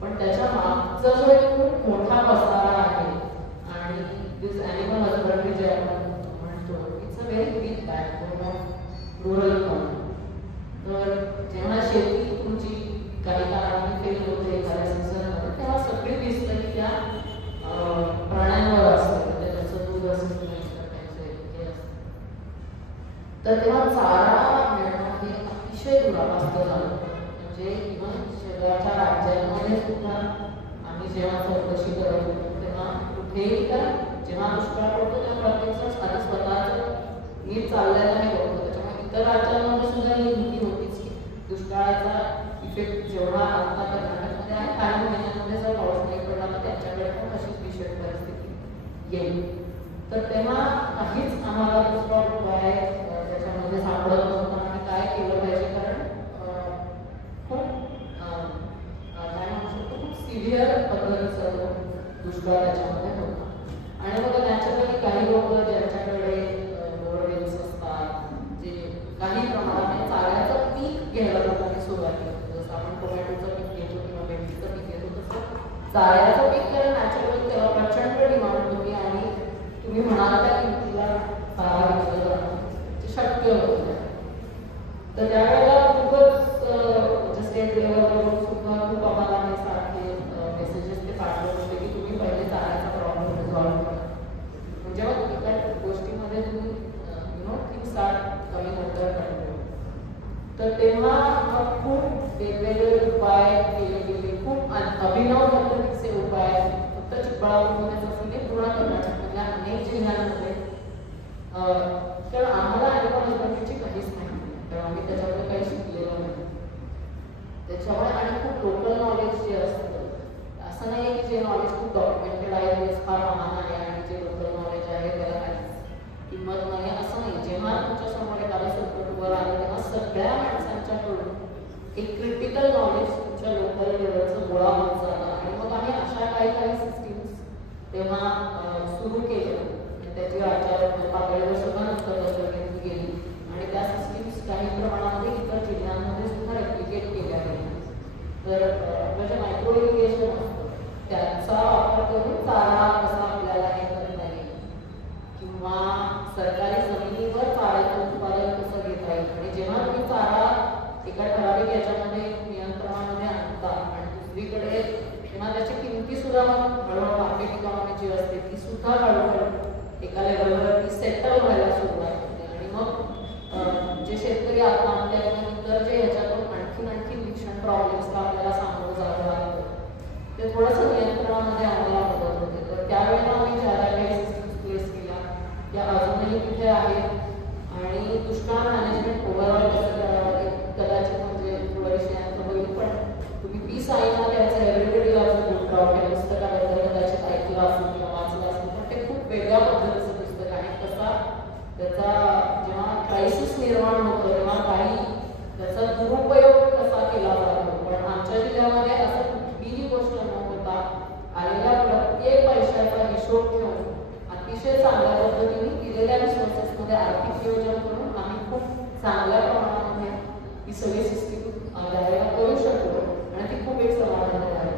पण त्याच्या मागचा जो एक खूप मोठा पसारा आहे आणि दिस ॲनिमल हजबंड्री जे आपण म्हणतो, it's a very big backbone of rural economy. तर जेव्हा शेती तुमची काही काळाने फेल होते एखाद्या सीझनमध्ये, तेव्हा सगळी दिसतं की त्या प्राण्यांवर असतं, म्हणजे त्याचं दूध असेल किंवा त्यांचे हे असतं. तर तेव्हा चारा मिळणं हे अतिशय दुरापास्त झालं. म्हणजे इव्हन शेजारच्या राज्यांमध्ये सुद्धा आम्ही जेव्हा चौकशी करत होतो तेव्हा कुठेही, तर जेव्हा दुष्काळ पडतो तेव्हा प्रत्यक्षात आधी स्वतःचं नीट चाललेलं नाही बघतो. त्याच्यामुळे इतर राज्यांमध्ये सुद्धा ही भीती होतीच की दुष्काळाचा इफेक्ट जेवढा आता कर्नाटकमध्ये आहे, काही महिन्यांमध्ये जर पाऊस नाही पडला तर त्यांच्याकडे पण अशीच विषय परिस्थिती येईल. तर तेव्हा काहीच आम्हाला दुसरा उपाय त्याच्यामध्ये सापडत नव्हता आणि काय केलं पाहिजे. कारण खूप काय म्हणू शकतो, खूप सिव्हिअर पद्धतीचा दुष्काळ त्याच्यामध्ये होता. आणि बघा नॅचरली काही लोक ज्यांच्याकडे बोरवेल्स असतात, जे काही प्रमाणात चाऱ्याचं पीक घ्यायला लोकांनी सुरुवात केली. जसं आपण टोमॅटोचं पीक घेतो किंवा भेंडीचं पीक घेतो, तसं चाऱ्याचं पीक कारण नॅचरली त्याला प्रचंड डिमांड होती आणि तुम्ही म्हणाल त्या किमतीला चारा विकला जाणं ते शक्य होतं. तर त्यावेळेला खूपच स्टेट लेवलवरून सुद्धा खूप आम्हाला हे सारखे मेसेजेस ते पाठवत होते की तुम्ही पहिले चाऱ्याचा प्रॉब्लेम रिझॉल्व्ह करा. जेव्हा एका गोष्टीमध्ये तुम्ही things are coming under control, तर तेव्हा खूप वेगवेगळे उपाय केले गेले. खूप अभिनव पद्धतीचे उपाय फक्त चिखबळापूरमध्येच असं नाही, पूर्ण कर्नाटकमधल्या अनेक जिल्ह्यांमध्ये. कारण आम्हाला ॲनिमल हजबंड्रीची काहीच माहिती नाही, तर आम्ही त्याच्यामध्ये काही शिकलेलो नाही. त्याच्यामुळे आणि खूप लोकल नॉलेज जे असतं, असं नाही की जे नॉलेज खूप डॉक्युमेंटेड आहे तेच फार महान आहे आणि जे लोकल नॉलेज आहे त्याला काहीच किंमत नाही, असं नाही. जेव्हा तुमच्यासमोर एखादं संकट उभं राहिलं तेव्हा सगळ्या माणसांच्याकडून एक क्रिटिकल नॉलेज तुमच्या लोकल लेवलचं गोळा होत जातं आणि मग काही सिस्टीम्स तेव्हा सुरू केल्या, त्याची आचार पातळीवर सुद्धा नंतर घेतली गेली आणि त्या सिस्टीम्स काही प्रमाणामध्ये इतर जिल्ह्यांमध्ये सुद्धा रेप्लिकेट केल्या गेल्या. तर आपलं जे मायक्रो इरिगेशन असतं त्याचा वापर करून चारा कसा आपल्याला हे करता येईल किंवा सरकारी जमिनीवर चाऱ्याचं उत्पादन कसं घेता येईल. आणि जेव्हा तुम्ही चारा एका ठराविक याच्यामध्ये नियंत्रणामध्ये आणता आणि दुसरीकडे तेव्हा त्याची किमती सुद्धा हळूहळू मार्केट इकॉनॉमी जी असते ती सुद्धा हळूहळू एका लेवलवर ती सेटल व्हायला सुरुवात होते. आणि मग जे शेतकरी आत्महत्या किंवा इतर जे ह्याच्यातून आणखी भीषण प्रॉब्लेम्सला आपल्याला सामोरं जावं लागतं ते थोडंसं नियंत्रणामध्ये आणायला मदत होते. तर त्यावेळेला आम्ही ज्या काही सिस्टीम्स प्लेस केल्या त्या अजूनही तिथे आहेत. आणि दुष्काळ मॅनेजमेंट ओव्हरऑल कसं करावं कदाचित म्हणजे थोडं विषयांचं होईल, पण तुम्ही पी साईना त्यांचं एव्हरीबडी लव्स गुड क्रॉप या पुस्तकाबद्दल कदाचित ऐकलं असेल किंवा वाचलं असेल, पण ते खूप वेगळ्या पद्धतीचं पुस्तक आहे. कसा त्याचा जेव्हा क्रायसिस निर्माण होतो तेव्हा काही त्याचा दुरुपयोग कसा केला जातो. पण आमच्या जिल्ह्यामध्ये असं कुठलीही गोष्ट न होता आलेल्या प्रत्येक पैशाचा हिशोब ठेवून अतिशय चांगल्या पद्धतीने दिलेल्या रिसोर्सेसमध्ये आर्थिक नियोजन करून आम्ही खूप चांगल्या प्रमाणामध्ये ही सगळी सिस्टीम द्यायला करू शकतो आणि ती खूप एक समाधानकारक आहे.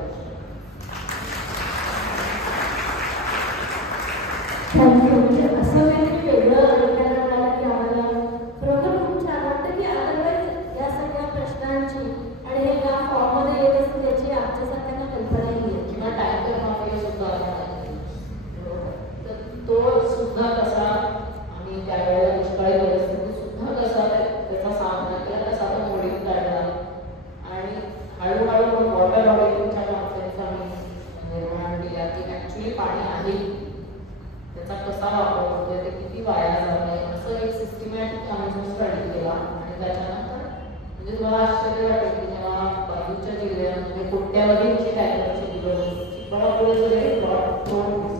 म्हणजे असं काहीतरी वेगळं ऐकायला मिळालं की आम्हाला खरोखर खूप छान वाटतं की अदरवाईज या सगळ्या प्रश्नांची आणि हे काम फॉर्ममध्ये येत असतं त्याची आमच्यासारख्यांना कल्पनाही येते. किंवा टँकर माफिया सुद्धा तो सुद्धा कसा आम्ही त्यावेळेला दुष्काळी परिस्थिती सुद्धा कसा त्याचा सामना केला, कसा तो मोडीत काढला आणि हळूहळू वॉटर ऑडिटिंगच्या कॉन्फरन्स आम्ही निर्माण केला की ॲक्च्युली पाणी आहे त्याचा कसा वापर होतोय, ते किती वाया जात आहे, असं एक सिस्टमॅटिक आम्ही जो स्टडी केला. आणि त्याच्यानंतर म्हणजे तुम्हाला आश्चर्य वाटेल की जेव्हा बाजूच्या जिल्ह्यांमध्ये कोट्यावधीची टँकरची निवड होती, चिपळापुढे जरी ब्रॉड रोड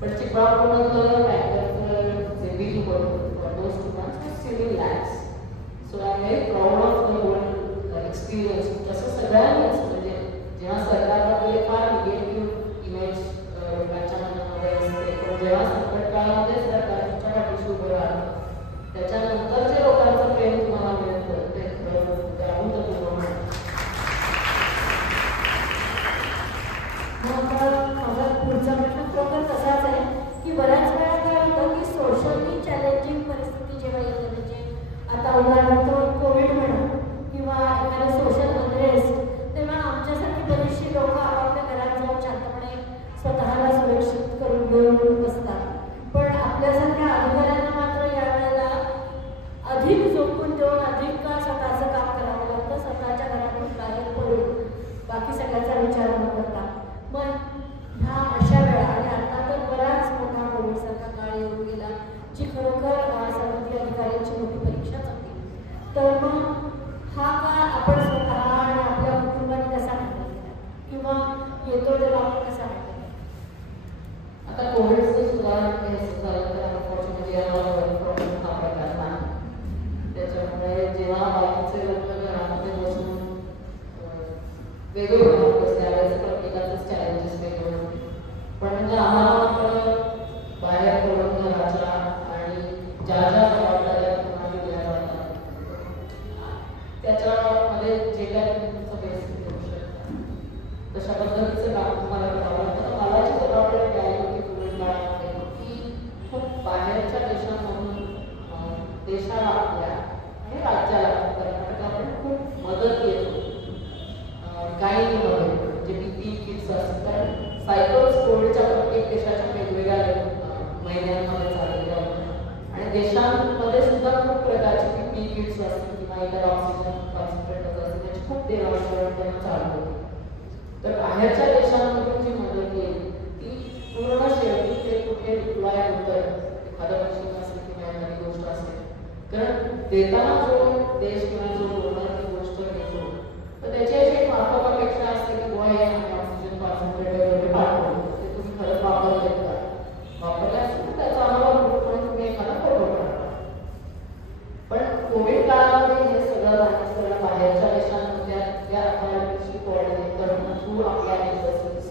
पण चिपळापूरमधलं टँकरचं जे बिल होतं those students civil lacks. So I am very proud of the whole experience. तसं सगळ्यांनीच म्हणजे जेव्हा सरकारबद्दल फार निगेटिव्ह इमेज लोकांच्या मनामध्ये असते, पण जेव्हा संकट काळामध्ये सरकार तुमच्या पाठीशी उभं राहतं त्याच्यानंतर जे लोकांचं प्रेम तुम्हाला मिळतं ते अभूतपूर्व म्हणतात. माझा पुढचा प्रश्न खरोखर तसाच आहे की बऱ्याच वेळा काय होतं की सोशली चॅलेंजिंग परिस्थिती जेव्हा येते म्हणजे आता उदाहरणार्थ कोविड म्हणा किंवा एखादा सोशल अनरेस्ट, तेव्हा आमच्यासारखी बरीचशी लोक आपापल्या घरात जाऊन शांतपणे स्वतःला सुरक्षित करून घेऊन बसतात. पण आपल्यासारख्या अधिकाऱ्यांना मात्र यावेळेला अधिक झोकून देऊन अधिक स्वतःचं काम करावं लागतं, स्वतःच्या घरातून बाहेर पडून बाकी सगळ्याचा विचार न करता. मग ह्या अशा वेळा आणि आता तर बराच मोठा कोविडसारखा काळ येऊन गेला जी खरोखर सरकारी अधिकाऱ्यांची मोठी परीक्षाच होती. तर मग हा काळ आपण स्वतः आणि आपल्या कुटुंबाने कसा हँडल केला किंवा येतो तेव्हा आपण कसा हँडल केला? आता कोविडचं सुधारण घ्यायचं झालं तर अनफॉर्च्युनेटली आम्हाला वर्क फ्रॉम होम हा प्रकार नाही. त्याच्यामुळे जेव्हा बाकीचे लोक घरामध्ये बसून वेगवेगळ्या त्यावेळेस प्रत्येकाचंच चॅलेंजेस वेगळे होते. पण म्हणजे आम्हाला मात्र बाहेर पडून घराच्या आणि ज्या ज्या जबाबदाऱ्या तुम्हाला दिल्या जातात त्याच्यामध्ये जे काही तुमचं बेसिक देऊ शकतात तशा पद्धतीचं काम तुम्हाला करावं लागतं. मला जी जबाबदारी मिळाली होती कोविड काळामध्ये की खूप बाहेरच्या देशांमधून देशाला आपल्या आणि राज्याला कर्नाटकाकडे खूप मदत येत होती गाईडमध्ये म्हणजे PPE किट्स असतात. कारण सायकल्स कोविडच्या प्रत्येक देशाच्या वेगवेगळ्या महिन्यांमध्ये चाललेल्या होत्या आणि देशांमध्ये सुद्धा खूप प्रकारचे PPE किट्स असतील किंवा इतर ऑक्सिजन कॉन्सन्ट्रेटर्स असतील त्याची खूप देवाणघेवाण चालू होती. तर बाहेरच्या देशांमधून जी मदत येईल ती पूर्ण शेवटी ते कुठे डिप्लॉय होतं एखादं मशीन असेल किंवा एखादी गोष्ट असेल. कारण देताना जो देश किंवा जो डोनर ती गोष्ट घेतो तर त्याची अशी एक माफक अपेक्षा असते की बुवा हे आम्ही ऑक्सिजन कॉन्सन्ट्रेटर वगैरे पाठवतो ते तुम्ही खरंच वापरले का वापरले असेल तर त्याचा अनुभव म्हणून तुम्ही एखादा फोटो काढता. पण कोविड काळामध्ये हे सगळं बाहेरच्या देशांमध्ये त्या अथॉरिटीजशी कोऑर्डिनेट करून थ्रू आपल्या एम्बसीज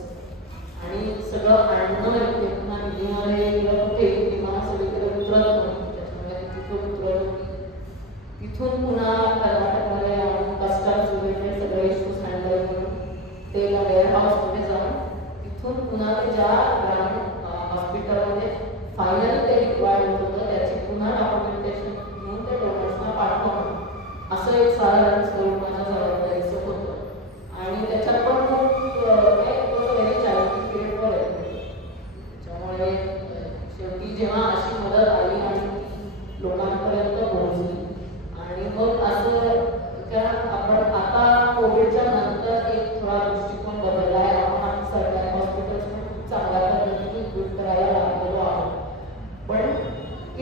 फायनल ते रिक्वायर्ड होतं त्याची पुन्हा डॉक्युमेंटेशन घेऊन त्या डोनर्सना पाठवणं असं एक साधारण स्वरूप माझ्या जबाबदारीचं होतं आणि त्याच्यात पण व्हेरी चॅलेंजिंग पिरियडवर आहे. त्याच्यामुळे शेवटी जेव्हा अशी मदत आली आणि लोकांपर्यंत पोहोचली आणि मग असं कारण आपण आता कोविडच्या नंतर एक थोडा दृष्टिकोन बदलला आहे. आपण सरकारी हॉस्पिटल्समध्ये खूप चांगल्या पद्धतीने इम्प्रूव्ह करायला लागलेलो आहोत पण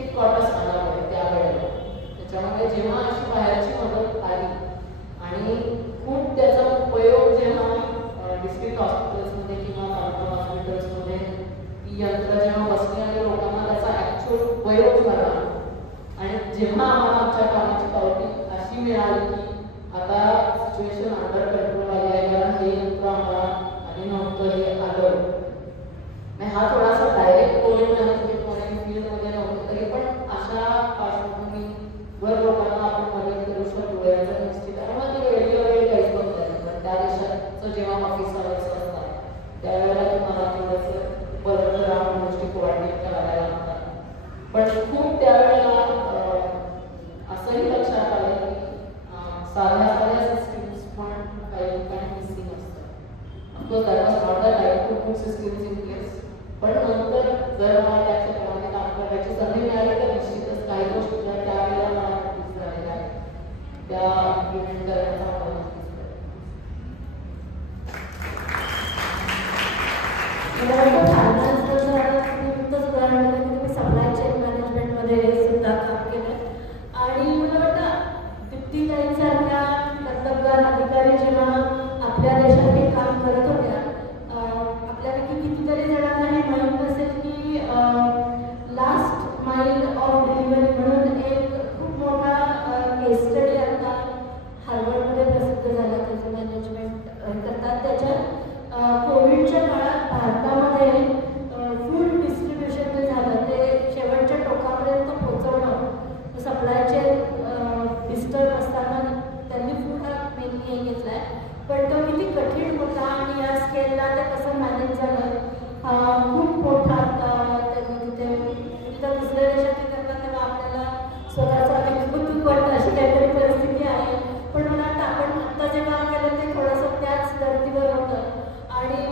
इट कॉट अस अनअवेअर त्यावेळेला. त्याच्यामुळे जेव्हा अशी बाहेरची मदत आली आणि खूप त्याचा उपयोग जेव्हा डिस्ट्रिक्ट हॉस्पिटल्समध्ये किंवा तालुका हॉस्पिटल्समध्ये ती यंत्र जेव्हा बसली आणि लोकांना त्याचा ॲक्च्युअल उपयोग झाला आणि जेव्हा आम्हाला आमच्या कामाची पावती अशी मिळाली की आता सिच्युएशन अंडर कंट्रोल आली आहे कारण हे यंत्र आम्हाला आधी नव्हतं हे आलं. हा थोडासा डायरेक्ट कोविड मॅनेजमेंट पॉईंट फील्डमध्ये नव्हतं तरी पण अशा पार्श्वभूमीवर लोकांना आपण मदत करू शकतो याचं निश्चित आहे. मग ते वेगवेगळे काहीच बघता येईल पण त्या देशाचं जेव्हा ऑफिस आवर्स असतात त्यावेळेला तुम्हाला थोडंसं उपलब्ध राहून गोष्टी कोऑर्डिनेट करायला लागतात. पण खूप त्यावेळेला असंही लक्षात आलं की साध्या सिस्टीम्स पण काही ठिकाणी मिसिंग असतात. Of course that was not the time to put systems in place पण नंतर जर मला त्या क्षेत्रामध्ये काम करायची संधी मिळाली तर निश्चितच काही गोष्टी ज्या त्यावेळेला मला नोटीस झालेल्या आहेत त्या इम्प्लिमेंट करण्याचा मला नोटीस सप्लाय चेन मॅनेजमेंटमध्ये सुद्धा काम केलं आणि मला वाटतं दीप्तीताईंसारख्या कर्तबगार अधिकारी जेव्हा आपल्या देशात हे काम करत होत्या आपल्याला कितीतरी जणांना हे माहीत नसेल की लास्ट माइल ऑफ डिलिव्हरी म्हणून एक खूप मोठा केस स्टडी आता हार्वर्डमध्ये प्रसिद्ध झाला त्याचं मॅनेजमेंट करतात. त्याच्यात कोविडच्या काळात भारतामध्ये फूड डिस्ट्रीब्युशन जे झालं ते शेवटच्या टोकापर्यंत पोहोचवणं सप्लाय चेन डिस्टर्ब असताना त्यांनी फूड हा मेनली हे घेतला आहे पण तो किती कठीण होता आणि या स्केलला ते कसं मॅनेज झालं खूप मोठा त्यांनी तिथं दुसऱ्या देशात करतात तेव्हा आपल्याला स्वतःचा खूप वाटतं अशी काहीतरी परिस्थिती आहे. पण मला वाटतं आपण आत्ता जे काम केलं ते थोडंसं त्याच धर्तीवर होतं आणि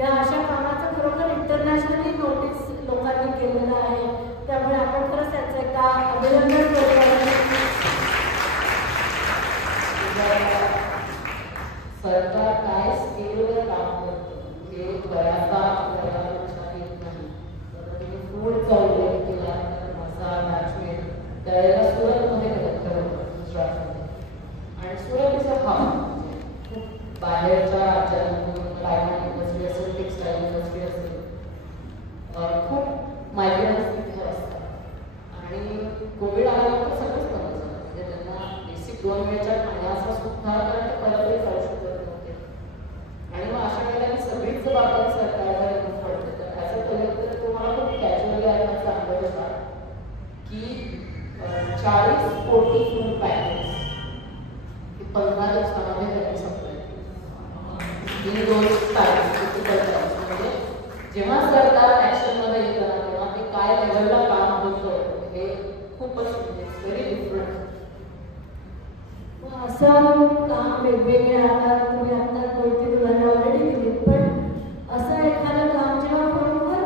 या अशा कामाचं खरोखर इंटरनॅशनली नोटीस लोकांनी केलेलं आहे. त्यामुळे आपण खरंच त्याचं एकदा अभिनंदन करतो. सरकार काय स्केलवर काम करतं हे बऱ्याचदा आपल्याला लक्षात येत नाही. तर तुम्ही फूडचा उल्लेख केला मसाला मॅचमेट त्यावेळेला सुरतमध्ये ठरवलं गुजरातमध्ये आणि सुरत इज अ हब खूप बाहेरच्या राज्यांमधून डायमंड इंडस्ट्री असेल टेक्स्टाईल इंडस्ट्री असेल खूप मायग्रंट्स तिथे असतात आणि कोविड आल्यानंतर सगळंच बंद झालं म्हणजे त्यांना बेसिक 2 वेळच्या खाण्याचा सुद्धा कारण ते परत जाऊ शकत नव्हते आणि मग अशा वेळेला सगळीच जबाबदारी सरकारला येऊन पडते. तर ॲज अ कलेक्टर तुम्हाला खूप कॅज्युअली ऐकणं चांगलं होतं की 40 कोटी फूड पॅकेट्स हे 15 दिवसामध्ये त्यांनी सप्लाय केली. 2 तारीख म्हणजे जेव्हा सरकार ॲक्शनमध्ये येतं ना तेव्हा ते काय लेवलला काम होतं हे खूपच व्हेरी डिफरंट. असं काम वेगवेगळे आता तुम्ही आता 2-3 उदाहरणं ऑलरेडी दिली पण असं एखादं काम जेव्हा खरोखर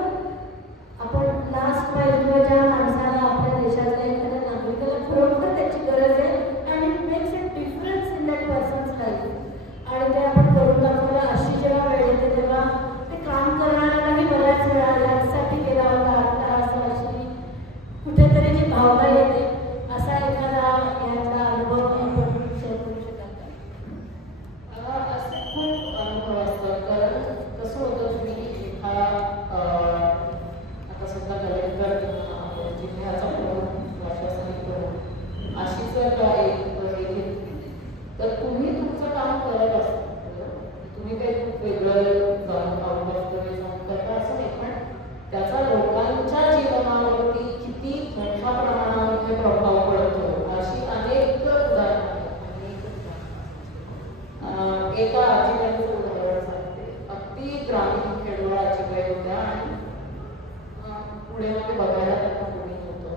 आपण लास्ट पाहिजे किंवा ज्या माणसाला आपल्या देशातल्या एखाद्या नागरिकाला खरोखर त्याची गरज आहे आणि it makes a difference in that persons life आणि ते आपण करून दाखवलं. अशी जेव्हा वेळ येते तेव्हा ते काम करणाऱ्यालाही बऱ्याच वेळा यासाठी केला होता आता असं अशी कुठेतरी जी भावना येते असा एखादा याचा अनुभव आपण शेअर करू शकाल का? असं खूप पुढे मध्ये बघायला त्यांना कोणी होतं.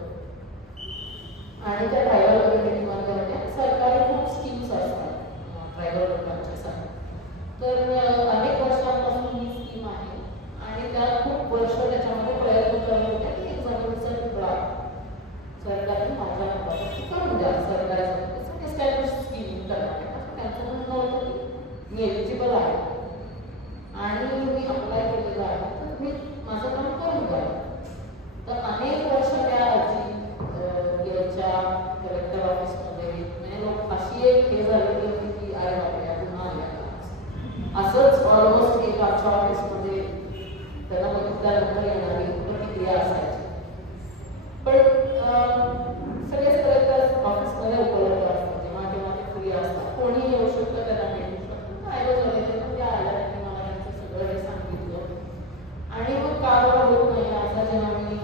आणि त्या ट्रायबल कम्युनिटीमध्ये सरकारी खूप स्कीम्स असतात ट्रायबल लोकांच्यासाठी. तर अनेक वर्षांपासून ही स्कीम आहे आणि त्यात खूप वर्ष त्याच्यामध्ये प्रयत्न करत होते की एक जमिनीचा तुकडा सरकारने माझ्या नावावरती करून द्या. सरकारचं एस्टॅब्लिश स्कीम करणार त्यांचं म्हणणं होतं की मी एलिजिबल आहे आणि मी अप्लाय केलेलं आहे तर मी माझं काम करून द्या. तर अनेक वर्ष त्या आजी याच्या कलेक्टर ऑफिसमध्ये म्हणजे लोक अशी एक हे झालेली होती की अरे बापरे पुन्हा आल्या असंच ऑलमोस्ट एक आमच्या ऑफिसमध्ये त्यांना बघितल्यानंतर येणारी प्रतिक्रिया असायची. पण सगळेच कलेक्टर ऑफिसमध्ये उपलब्ध असतात जेव्हा केव्हा ते फ्री असतात कोणी येऊ शकतं त्यांना भेटू शकतं. आयडिया झाले तर त्या आल्या आणि मला त्यांचं सगळं हे सांगितलं आणि मग कारवाई होत नाही असं जेव्हा मी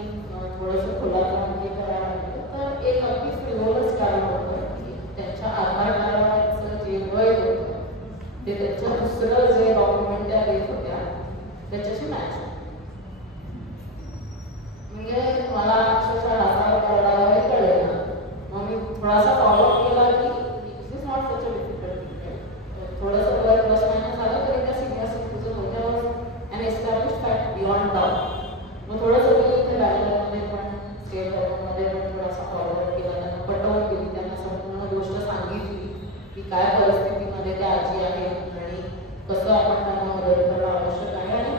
थोडंसं खुलासा म्हणजे करायला लागलं तर एक अगदी फ्रिवोलस कारण होतं की त्यांच्या आधार कार्डाचं जे वय होतं ते त्यांच्या दुसरं जे डॉक्युमेंट त्या देत होत्या त्याच्याशी मॅच होतं. म्हणजे मला अक्षरशः आधार कार्डाला हे कळलं ना. मग मी थोडासा फॉलोअप केला की it is not such a difficult thing. थोडंसं वय प्लस मायनस झालं तरी त्या सिनियर सिटीजन होत्या and establish fact beyond doubt. मग थोडंसं मी इथे बँगलोरमध्ये पण स्टेट गव्हर्नमेंटमध्ये पण थोडासा फॉलोअप केला त्यांना पटवून केली त्यांना संपूर्ण गोष्ट सांगितली की काय परिस्थितीमध्ये त्या आजी आहेत आणि कसं आपण त्यांना मदत करणं आवश्यक आहे. आणि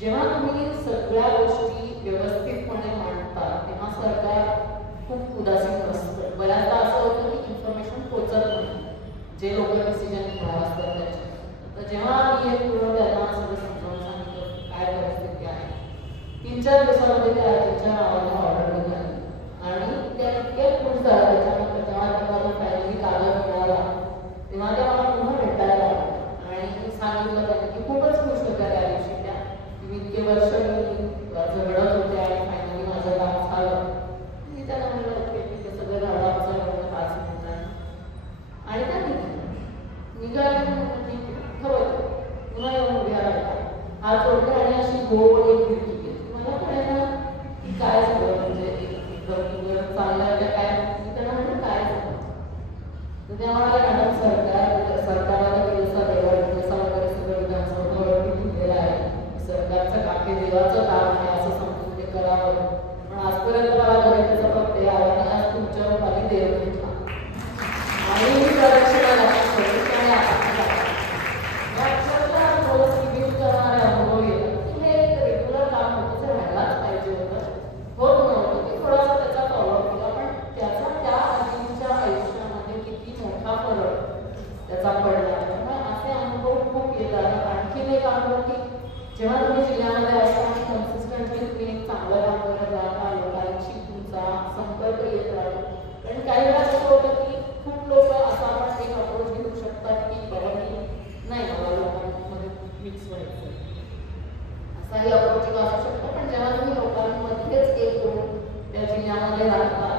जेव्हा तुम्ही सगळ्या गोष्टी व्यवस्थितपणे मांडता तेव्हा सरकार खूप उदासीन नसतं. बऱ्याचदा असं होतं की इन्फॉर्मेशन पोचत नाही जे लोक डिसिजन घेणार असतात त्याच्या. तर जेव्हा आम्ही हे पूर्ण त्यांना सगळं समजावून सांगितलं काय परिस्थिती आहे 3-4 दिवसामध्ये त्या आजीच्या नावाने ऑर्डर निघाली आणि त्या इतक्या खुश झाल्या त्याच्यानंतर जेव्हा त्यांना तो फायनली कागद मिळाला तेव्हा त्या मला पुन्हा भेटायला लागल्या आणि सांगितलं त्यांनी की खूपच खुश होत्या त्या दिवशी त्या इतके वर्ष मी झगडत होते आणि फायनली माझं काम झालं. मी त्यांना म्हणलं ओके ठीक आहे सगळं झालं आमचं लग्न 5 मिनिटांनी आणि त्या निघाल्या ठरवलं पुन्हा येऊन उभ्या राहिला हात जोडले आणि अशी गोड एक खिडकी केली. मला कळलं की काय झालं म्हणजे एकदम चांगलं काय मी त्यांना म्हणलं काय झालं तर त्या म्हणाल्या मॅडम सरकारला केलेसा देवा विदेसा वगैरे सगळं विधानसभेवरती लिहिलेलं आहे सरकारचं काकी देवाचं काम आहे असं समजून ते करावं पण आजपर्यंत मला गणिताचा प्रत्यय आला आणि आज तुमच्यावर खाली देव घेतला आणि मी प्रदक्षिणा करणारे अनुभव येतात की हे एक रेग्युलर काम होतं ते व्हायलाच पाहिजे होतं होत नव्हतं की थोडासा त्याचा फॉलोअप केला पण त्याचा त्या आजीच्या आयुष्यामध्ये किती मोठा फरक त्याचा पडला. त्यामुळे असे अनुभव खूप येतात. आणखीन एक अनुभव की जेव्हा तुम्ही जिल्ह्यामध्ये असता आणि कन्सिस्टंटली तुम्ही एक चांगलं काम करत राहता लोकांशी तुमचा संपर्क येत राहतो. कारण काही वेळा असं होतं की खूप लोक असा आपण एक अप्रोच घेऊ शकतात की बाबा मी नाही मला लोकांमध्ये मिक्स व्हायचं असाही अप्रोच असू शकतो. पण जेव्हा तुम्ही लोकांमध्येच एक होऊन त्या जिल्ह्यामध्ये राहता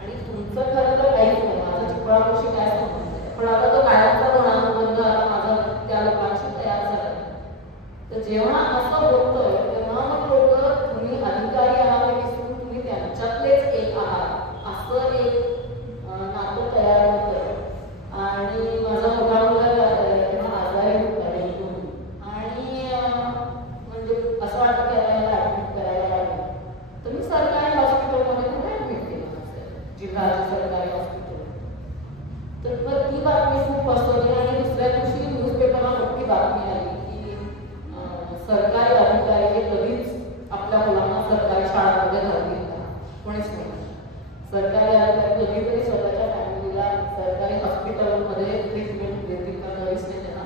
आणि तुमचं खरं तर काहीच नाही माझं चिपळापाशी काय संबंध आहे पण आता तो कायमचा गुणानुबंध आता माझा त्या लोकांशी तयार झाला. तर जेव्हा असं होतं तेव्हा मग लोक तुम्ही अधिकारी आहात हे विसरून तुम्ही त्यांच्यातलेच एक आहात असं एक नातं तयार होतं. आणि माझा मोठा मुलगा तेव्हा आजारी होता आणि म्हणजे असं वाटतं की याला ॲडमिट करायला लागेल तर मी सरकारी हॉस्पिटलमध्ये त्याला ॲडमिट केलं असेल जिल्ह्याच्या सरकारी हॉस्पिटल. तर मग ती बातमी खूप पसरली आणि दुसऱ्या दिवशी न्यूजपेपरला मोठी बातमी आली सरकारी अधिकारी हे कधीच आपल्या मुलांना सरकारी शाळांमध्ये घालतील का कोणीच नाही. सरकारी अधिकारी कधीतरी स्वतःच्या फॅमिलीला सरकारी हॉस्पिटलमध्ये ट्रीटमेंट देतील का कधीच नाही त्यांना.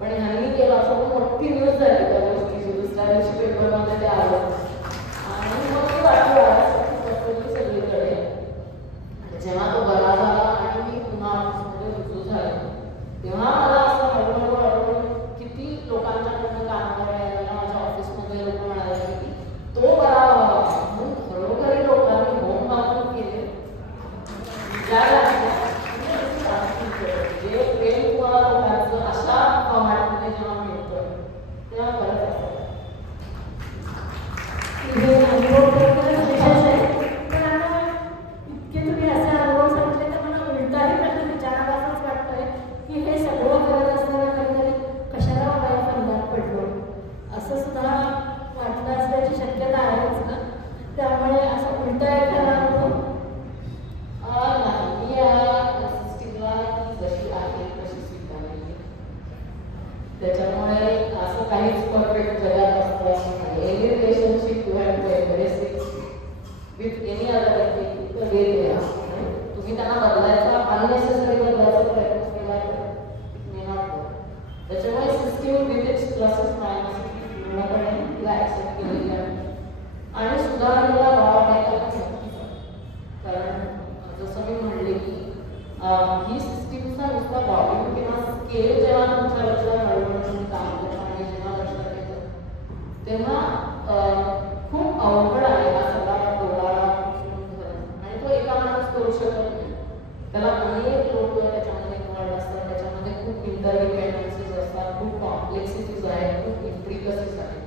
पण ह्यांनी केलं असं मोठी न्यूज झाली त्या गोष्टीची दुसऱ्या दिवशी पेपरमध्ये ते आलं आणि मग ती बातमी पसरली सगळीकडे. जेव्हा तो बरा झाला आणि मी पुन्हा ऑफिसमध्ये रुजू झाले तेव्हा मला असं हळूहळू किती लोकांच्याकडनं कामावर यायला माझ्या ऑफिसमध्ये लोक म्हणाले की तो बरा व्हावा म्हणून घरोघरी लोकांनी होम वाहतूक केले जे प्रेम तुम्हाला लोकांचं अशा फॉर्मॅटमध्ये जेव्हा मिळतं तेव्हा खरंच असतं. त्यामुळे असं उलटा एखादा अनुभव नाही, मी या सिस्टीमला जशी आहे तशी स्वीकारली. त्याच्यामुळे असं काहीच परफेक्ट जगात असतं असं नाही. Any relationship you have to embrace it with any other activity the way they are. तुम्ही त्यांना बदलायचा अननेसेसरी बदलायचा प्रयत्न केला तर इट मे नॉट वर्क. त्याच्यामुळे system with its pluses minuses पूर्णपणे तिला ऍक्सेप्ट केलेली आहे आणि सुधारणेला वाव द्यायला नक्कीच आहे. कारण जसं मी म्हणले की ही सिस्टीमचा नुसता वॉल्यूम किंवा स्केल जेव्हा तुमच्या लक्षात हळूहळू काम करतं आणि जेव्हा लक्षात येतं तेव्हा खूप अवघड आहे हा सगळा डोळा आणि तो एका माणूस करू शकत नाही. त्याला अनेक लोक त्याच्यामध्ये इन्व्हॉल्व असतात, त्याच्यामध्ये खूप इंटरडिपेंडन्सीज असतात, खूप कॉम्प्लेक्सिटीज आहेत, खूप इंट्रिकसीज आहेत.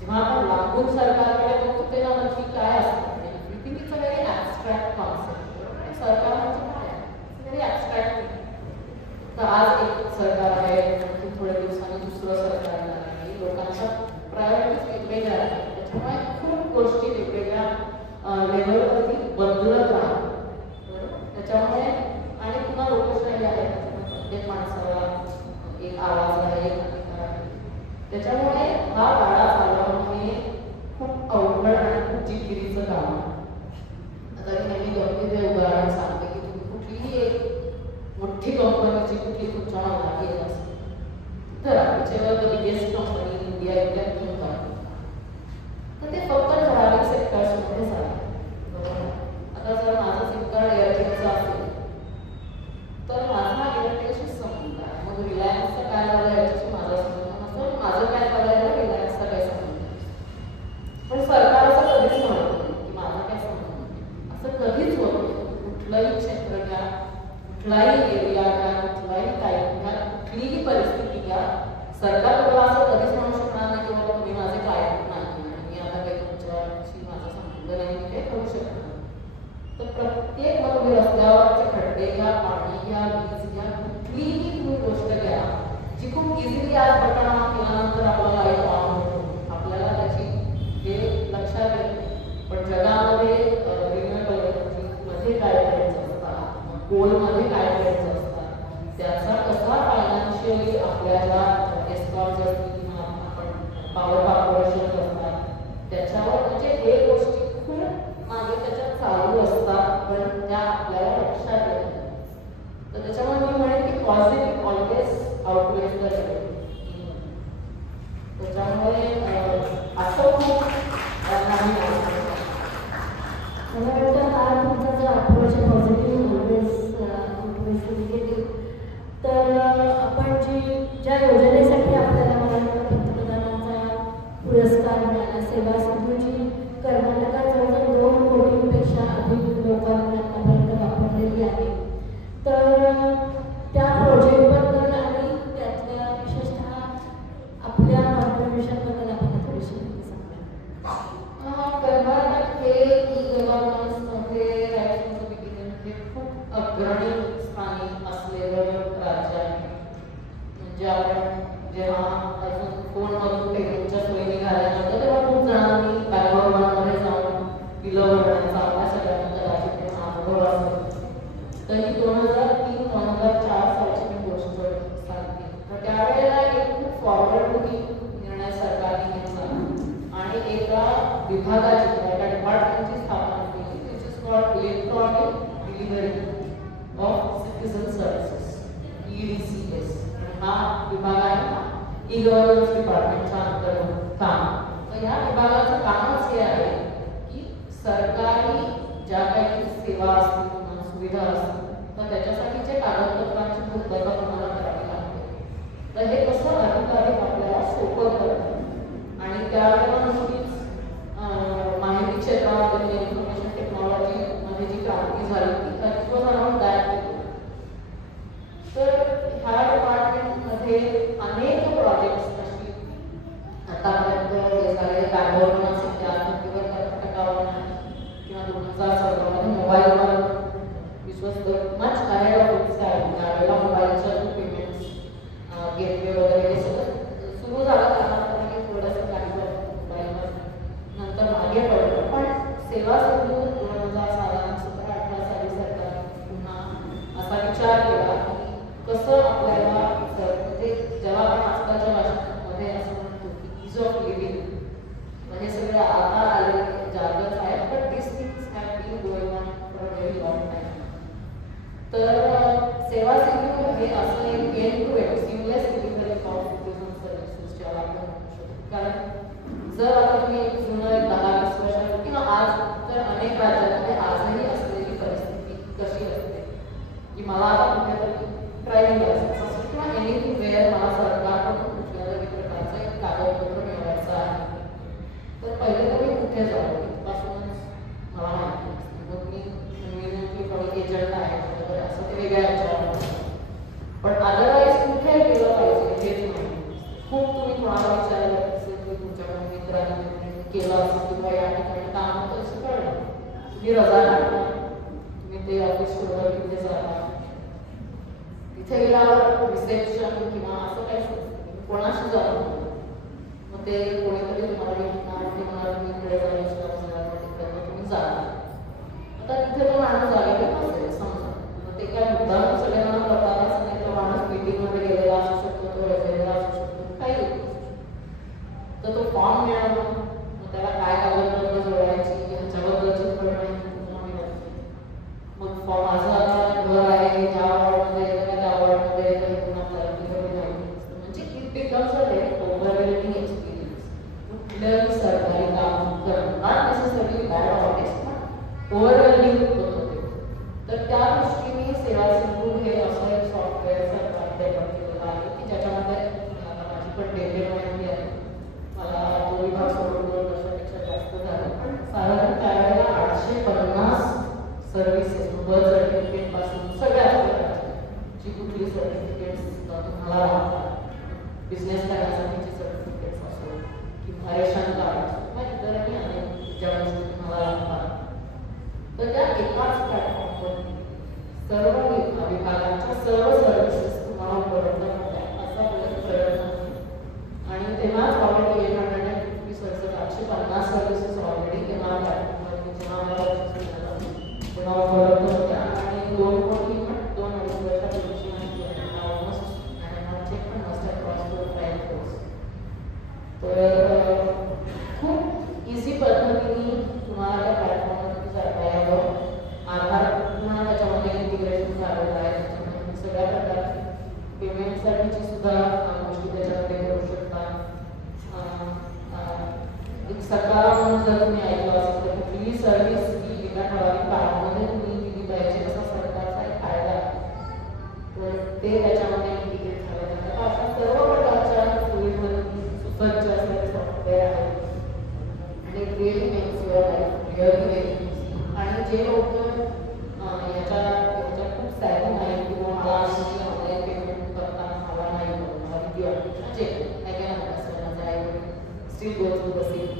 जेव्हा आपण लांबून सरकारकडे बघतो तेव्हा नक्की काय असतं everything is a very abstract concept. सरकार म्हणजे काय व्हेरी ॲबस्ट्रॅक्ट. तर आज एक सरकार आहे, आणखी थोड्या दिवसांनी दुसरं सरकार येणार आहे, लोकांच्या प्रायोरिटीज वेगवेगळ्या आहेत. त्याच्यामुळे खूप गोष्टी वेगवेगळ्या लेवलवरती बदलत राहतात. त्याच्यामुळे आणि पुन्हा लोकशाही आहे, प्रत्येक माणसाला एक आवाज आहे, एक अधिकार आहे. त्याच्यामुळे हा वाडा चालवणं हे खूप अवघड आणि खूप जिकिरीचं काम आहे. आता मी नेहमी गमतीचे उदाहरण सांगते की तुम्ही कुठलीही एक मोठी कंपनीची कुठली तुमच्या मनात येत असेल तर whichever the biggest company in India you can think of, तर ते फक्त ठराविक सेक्टर्समध्येच आहे. आता जर माझं सेक्टर एअरटेलचं असेल तर माझा एअरटेलशी संबंध आहे. मग रिलायन्सचं काय झालं याच्याशी माझा संबंध नसेल, माझं काय करायला रिलायन्सचा काय संबंध नसेल. पण सरकार असं कधीच म्हणत नाही की माझा काय संबंध नाही. असं कधीच होत नाही. कुठलंही क्षेत्र घ्या, कुठलाही एरिया घ्या, कुठलाही टाईप घ्या, कुठलीही परिस्थिती घ्या, सरकार तुम्हाला असं कधीच म्हणू शकणार नाही की बाबा तुम्ही माझे क्लायंट नाही आणि मी आता काही तुमच्याशी माझा संबंध नाही, मी काही करू शकत नाही. तर प्रत्येक मग तुम्ही रस्त्यावरचे खड्डे घ्या, पाणी घ्या, वीज घ्या, कुठलीही तुम्ही गोष्ट घ्या जी खूप इझिली आज बटन ऑन केल्यानंतर आपल्याला लाईट ऑन होतो, आपल्याला त्याची हे लक्षात येते. पण जगामध्ये रिन्युएबल एनर्जीमध्ये काय करायचं असतात, कोलमध्ये काय करायचं असतात, त्याचा कसा फायनान्शियली आपल्याला एस्कॉर्ट्स असतील किंवा आपण पॉवर कॉर्पोरेशन असतात त्याच्यावर म्हणजे हे गोष्टी खूप मागे त्याच्यात चालू असतात पण त्या आपल्याला लक्षात येत नाही. तर त्याच्यामुळे मी म्हणेन की positive always outweighs the negative. त्याच्यामुळे असं खूप नाही मला वाटतं हा तुमचा जो अप्रोच आहे पॉझिटिव्ह ऑलवेज निगेटिव्ह, तर आपण ज्या योजनेसाठी आपल्याला मला वाटतं पंतप्रधानांचा पुरस्कार मिळाला, सेवा सिंधूची कर्नाटकात जवळजवळ 2 कोटींपेक्षा अधिक लोकांनी आतापर्यंत वापरलेली आहे. तर त्या प्रोजेक्टबद्दल आणि त्यातल्या विशेषतः आपल्या कॉन्ट्रीब्युशनबद्दल आपण थोडीशी माहिती सांगा. कर्नाटक हे ई-गव्हर्नन्समध्ये राईट फ्रॉम द बिगिनिंग हे खूप अग्रणी स्थानी असलेलं राज्य आहे. म्हणजे आपण जेव्हा अजून फोनमधून टेलिफोनच्या सोयी निघाल्या नव्हत्या तेव्हा खूप जणांनी बँगलोरमध्ये जाऊन बिलं भरण्याचा आपल्या सगळ्यांना कदाचित तेव्हा अनुभव असेल. तर ही 2003-2004 सालची मी गोष्ट सांगते. तर त्यावेळेला एक खूप फॉरवर्ड लुकिंग निर्णय सरकारने घेतला आणि एका विभागाची एका डिपार्टमेंटची स्थापना केली, which is called electronic delivery of citizen services, EDCS. हा विभाग आहे ई-गव्हर्नन्स डिपार्टमेंटच्या अंतर्गत काम. तर ह्या विभागाचं कामच हे आहे की सरकारी ज्या काही सेवा असतील किंवा सुविधा असतील तर त्याच्यासाठीचे कागदपत्रांची पूर्तता तुम्हाला करावी लागते. तर हे कसं अधिकाधिक आपल्याला सोपं करतं आणि त्यावेळेला नुसतीच माहिती क्षेत्रामध्ये इन्फॉर्मेशन टेक्नॉलॉजीमध्ये जी क्रांती झाली ती वॉज अराउंड दॅट. तर ह्या डिपार्टमेंटमध्ये अनेक प्रोजेक्ट्स अशी आतापर्यंत हे झालेले बँगलोर असेल त्या धर्तीवर कर्नाटकावर किंवा 2014 मोबाईलवर विश्वस्त much ahead of its time. त्यावेळेला मोबाईलच्या पेमेंट्स गेटवे वगैरे हे सगळं सुरू झालं. कर्नाटकाने थोडंसं काही मोबाईलवर नंतर मागे पडलं पण सेवा सिंधू 2017-18 साली सरकारने पुन्हा असा विचार केला की कसं आपल्याला म्हणजे जेव्हा आपण आजकालच्या भाषेमध्ये असं म्हणतो की इज ऑफ लिव्हिंग हे सगळे आता आले जागच आहेत, but this things have been going on for a very long time. तर सेवा सिंधू हे असं एक end to end seamless delivery of citizen services ज्याला आपण म्हणू शकतो. कारण जर आता तुम्ही जुनं 10-20 वर्षात किंवा आज तर अनेक राज्यांमध्ये आजही असलेली परिस्थिती कशी असते की मला आता कुठेतरी ड्रायव्हिंग लायसन्स असेल किंवा एनिथिंग वेअर मला सरकारकडून कुठल्या तरी प्रकारचं एक कागदपत्र मिळवायचं आहे, तर पहिले तर मी कुठे जाऊ इथपासूनच मला माहिती नसते. मग मी कन्व्हिनियंटली थोडी एजंट आहे वगैरे असं ते वेगळ्या विचार, पण अदरवाईज कुठे गेलं पाहिजे हेच माहिती. खूप तुम्ही कोणाला विचारलं असेल की तुमच्या मित्रांनी केलं असेल किंवा या ठिकाणी काम होतं असं कळलं, तुम्ही रजा टाकता, तुम्ही ते ऑफिस सोडून तिथे जाता, तिथे गेल्यावर रिसेप्शन किंवा असं काहीच नसतं, कोणाशी जाऊ मग ते कोणीतरी तुम्हाला भेटणार ते म्हणाल मी इकडे जाऊ तुम्ही जाता. आता तिथे तो माणूस आलेला नसेल समजा, मग ते काय मुद्दाम सगळ्यांना करतानाच नाही, तो माणूस मीटिंगमध्ये गेलेला असू शकतो, तो रजेला असू शकतो, काही तर तो फॉर्म मिळाला मग त्याला काय कागदपत्र जोडायची ह्याच्याबद्दलची पण माहिती तुम्हाला मिळाली. मग फॉर्म माझं आता घर आहे ज्या वॉर्डमध्ये त्या वॉर्डमध्ये पुन्हा आपल्याला माहिती नसतं, म्हणजे it becomes a very overwhelming experience. कुठल्याही सरकारी काम करणं नॉट नेसेसरी बॅड ऑफिस पण ओव्हरवेल्मिंग होत होते. तर त्या दृष्टीने सेवा सिंधू हे असं एक सॉफ्टवेअर सरकारने डेव्हलप केलेलं आहे की ज्याच्यामध्ये आता माझी पण डेली माहिती आहे, मला तो विभाग सोडून 2 वर्षापेक्षा जास्त झालं, पण साधारण त्यावेळेला 850 सर्व्हिसेस बर्थ सर्टिफिकेट पासून सगळ्याच प्रकारची जी कुठली सर्टिफिकेट्स तुम्हाला लागतात, बिझनेस करण्यासाठीची सर्टिफिकेट्स असो किंवा रेशन कार्ड असो किंवा इतरही अनेक ज्या गोष्टी तुम्हाला लागतात, तर त्या एकाच प्लॅटफॉर्मवर सर्व विभागांच्या सर्व सर्व्हिसेस तुम्हाला उपलब्ध होत्या असा प्रयत्न आहे. आणि तेव्हाच ऑलरेडी 850 सर्व्हिसेस ऑलरेडी तेव्हा प्लॅटफॉर्मवर तेव्हा उपलब्ध होत्या आणि 2 कोटी 2-2.5 वर्षापूर्वीची माहिती आहे ऑलमोस्ट आणि चेक पण मस्ट क्रॉस टू 5 crores. तर खूप इझी पद्धतीने तुम्हाला त्या प्लॅटफॉर्मवरती जाता यावं. आधार पुन्हा त्याच्यामध्ये इंटिग्रेशन झालेलं आहे, त्याच्यामध्ये सगळ्या प्रकारची पेमेंटसाठीची सुद्धा गोष्टी त्याच्यामध्ये करू शकता. एक सकाळ म्हणून जर तुम्ही ऐकलं असेल तर कुठलीही सर्व्हिस ही एका ठराविक काळामध्ये तुम्ही दिली पाहिजे असा सरकारचा एक कायदा आहे, तर ते त्याच्यामध्ये इंटिग्रेट झालं जातं. अशा सर्व प्रकारच्या सुविधांनी सुसज्ज असलेले सॉफ्टवेअर आहे आणि it really makes your life really very easy. आणि जे लोक याच्या खूप सॅलिंग आहे किंवा मला ऑनलाईन पेमेंट करताना हवा नाही मला भीती वाटते check still goes to the same,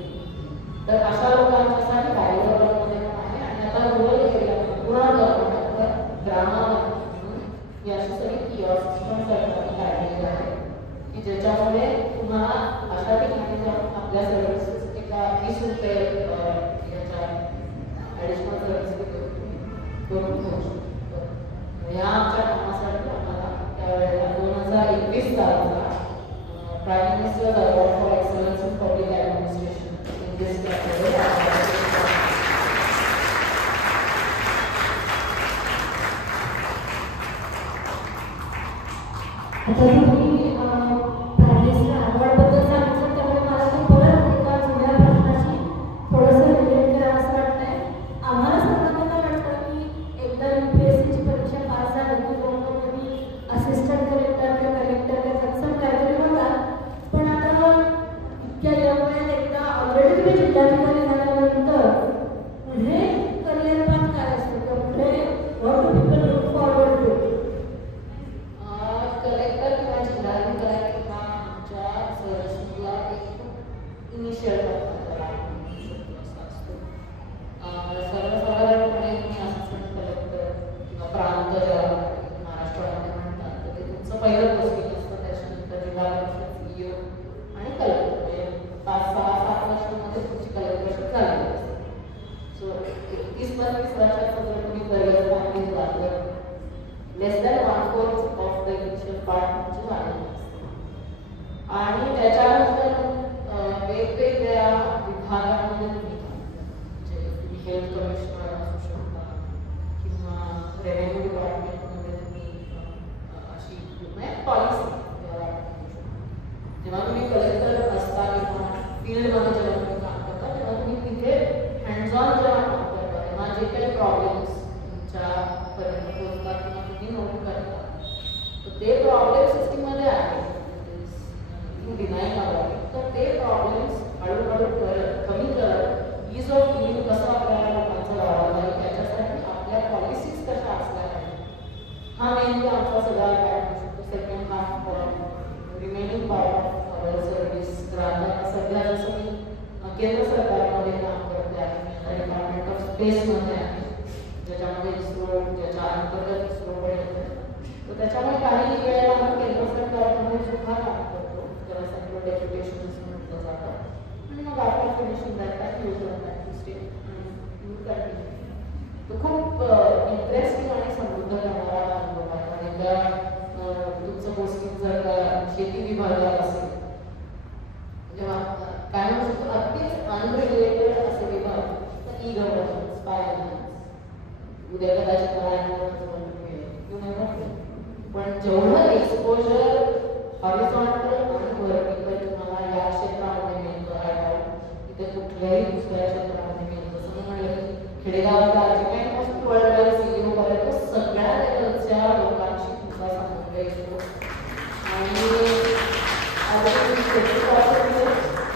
तर अशा लोकांच्यासाठी बँगलोरमध्ये पण आहे आणि आता रुरल एरियामध्ये पूर्ण गव्हर्नमेंट ग्रामामध्ये अशी सगळी किऑस्क पण सरकारने काढलेली आहे की ज्याच्यामध्ये तुम्हाला अशा ठिकाणी जाऊन आपल्या सर्व्हिसेस एका 20 रुपये याच्या ॲडिशनल सर्व्हिस करून घेऊ शकतो. या आमच्या कामासाठी आम्हाला त्यावेळेला 2021 सालाला prime minister award for excellence in public administration in this category. आता तुम्ही प्राईम मिनिस्टर अवॉर्डबद्दल सांगितलं त्यामुळे मला ते परत एका जुन्या प्रश्नाशी थोडंसं रिलेट करावं असं वाटतंय. आम्हाला सर्वांना वाटतं की एकदा UPSCची परीक्षा पास झाली की लोक कधी असिस्टंट कलेक्टर किंवा कलेक्टर किंवा तत्सम काहीतरी होतात, पण आता इतक्या यंग एकदा ऑलरेडी तुम्ही जिल्हाधिकारी झाल्यानंतर पुढे करिअर पाथ काय असतं किंवा पुढे what do people look forward to? Collector किंवा 31-32 वर्षाचं जर तुम्ही करिअर फॅमिली जातं less than 1/4 of the initial part म्हणजे झालेलं असतं. आणि त्याच्यानंतर वेगवेगळ्या विभागांमध्ये तुम्ही म्हणजे तुम्ही हेल्थ कमिशनर असू शकता किंवा रेव्हेन्यू डिपार्टमेंटमध्ये तुम्ही अशी पॉलिसी जेव्हा तुम्ही कलेक्टर असता किंवा फील्डमध्ये जेव्हा तुम्ही काम करता तेव्हा तुम्ही तिथे हँड्स ऑन जेव्हा काम करता तेव्हा जे काही प्रॉब्लेम्स तुमच्यापर्यंत पोहोचतात किंवा तुम्ही नोट करता तर ते प्रॉब्लेम सिस्टीममध्ये आहेत डिनाय करावे तर ते प्रॉब्लेम्स हळूहळू कमी करत ईज ऑफ डुईंग कसं आपल्याला लोकांचं वाढवलं आहे त्याच्यासाठी आपल्या पॉलिसीज कशा असल्या पाहिजे हा मेनली आमचा सगळा काय म्हणू शकतो second half remaining part of our service ग्राहकांना सध्या जसं मी केंद्र सरकारमध्ये काम करते आहे डिपार्टमेंट ऑफ स्पेसमध्ये आहे ज्याच्यामध्ये इस्रो ज्याच्या अंतर्गत इस्रो पण येतं तर त्याच्यामुळे काही वेळेला आम्ही केंद्र सरकारमध्ये सुद्धा काम करतो त्याला सेंट्रल डेप्युटेशन असं म्हटलं जातं आणि मग आपण फिनिशिंग दॅट यूज करतात टू स्टे यूज करते तो खूप इंटरेस्टिंग आणि समृद्ध करणारा अनुभव आहे आणि त्या तुमचं पोस्टिंग जर का शेती विभागात असेल जेव्हा काय म्हणू शकतो अगदीच अनरिलेटेड असे विभाग तर ई गव्हर्नन्स फायनान्स उद्या कदाचित पण जेवढं एक्सपोजर हॉरिझॉन्टल आणि व्हर्टिकल तुम्हाला या क्षेत्रामध्ये मिळतं तिथे कुठल्याही दुसऱ्या क्षेत्रामध्ये मिळतं जसं मी म्हणलं की खेडेगावातल्या आर्किटेक्टपासून वर्ल्ड वाईड सीईओ पर्यंत सगळ्या लेवलच्या लोकांशी तुमचा संबंध येतो आणि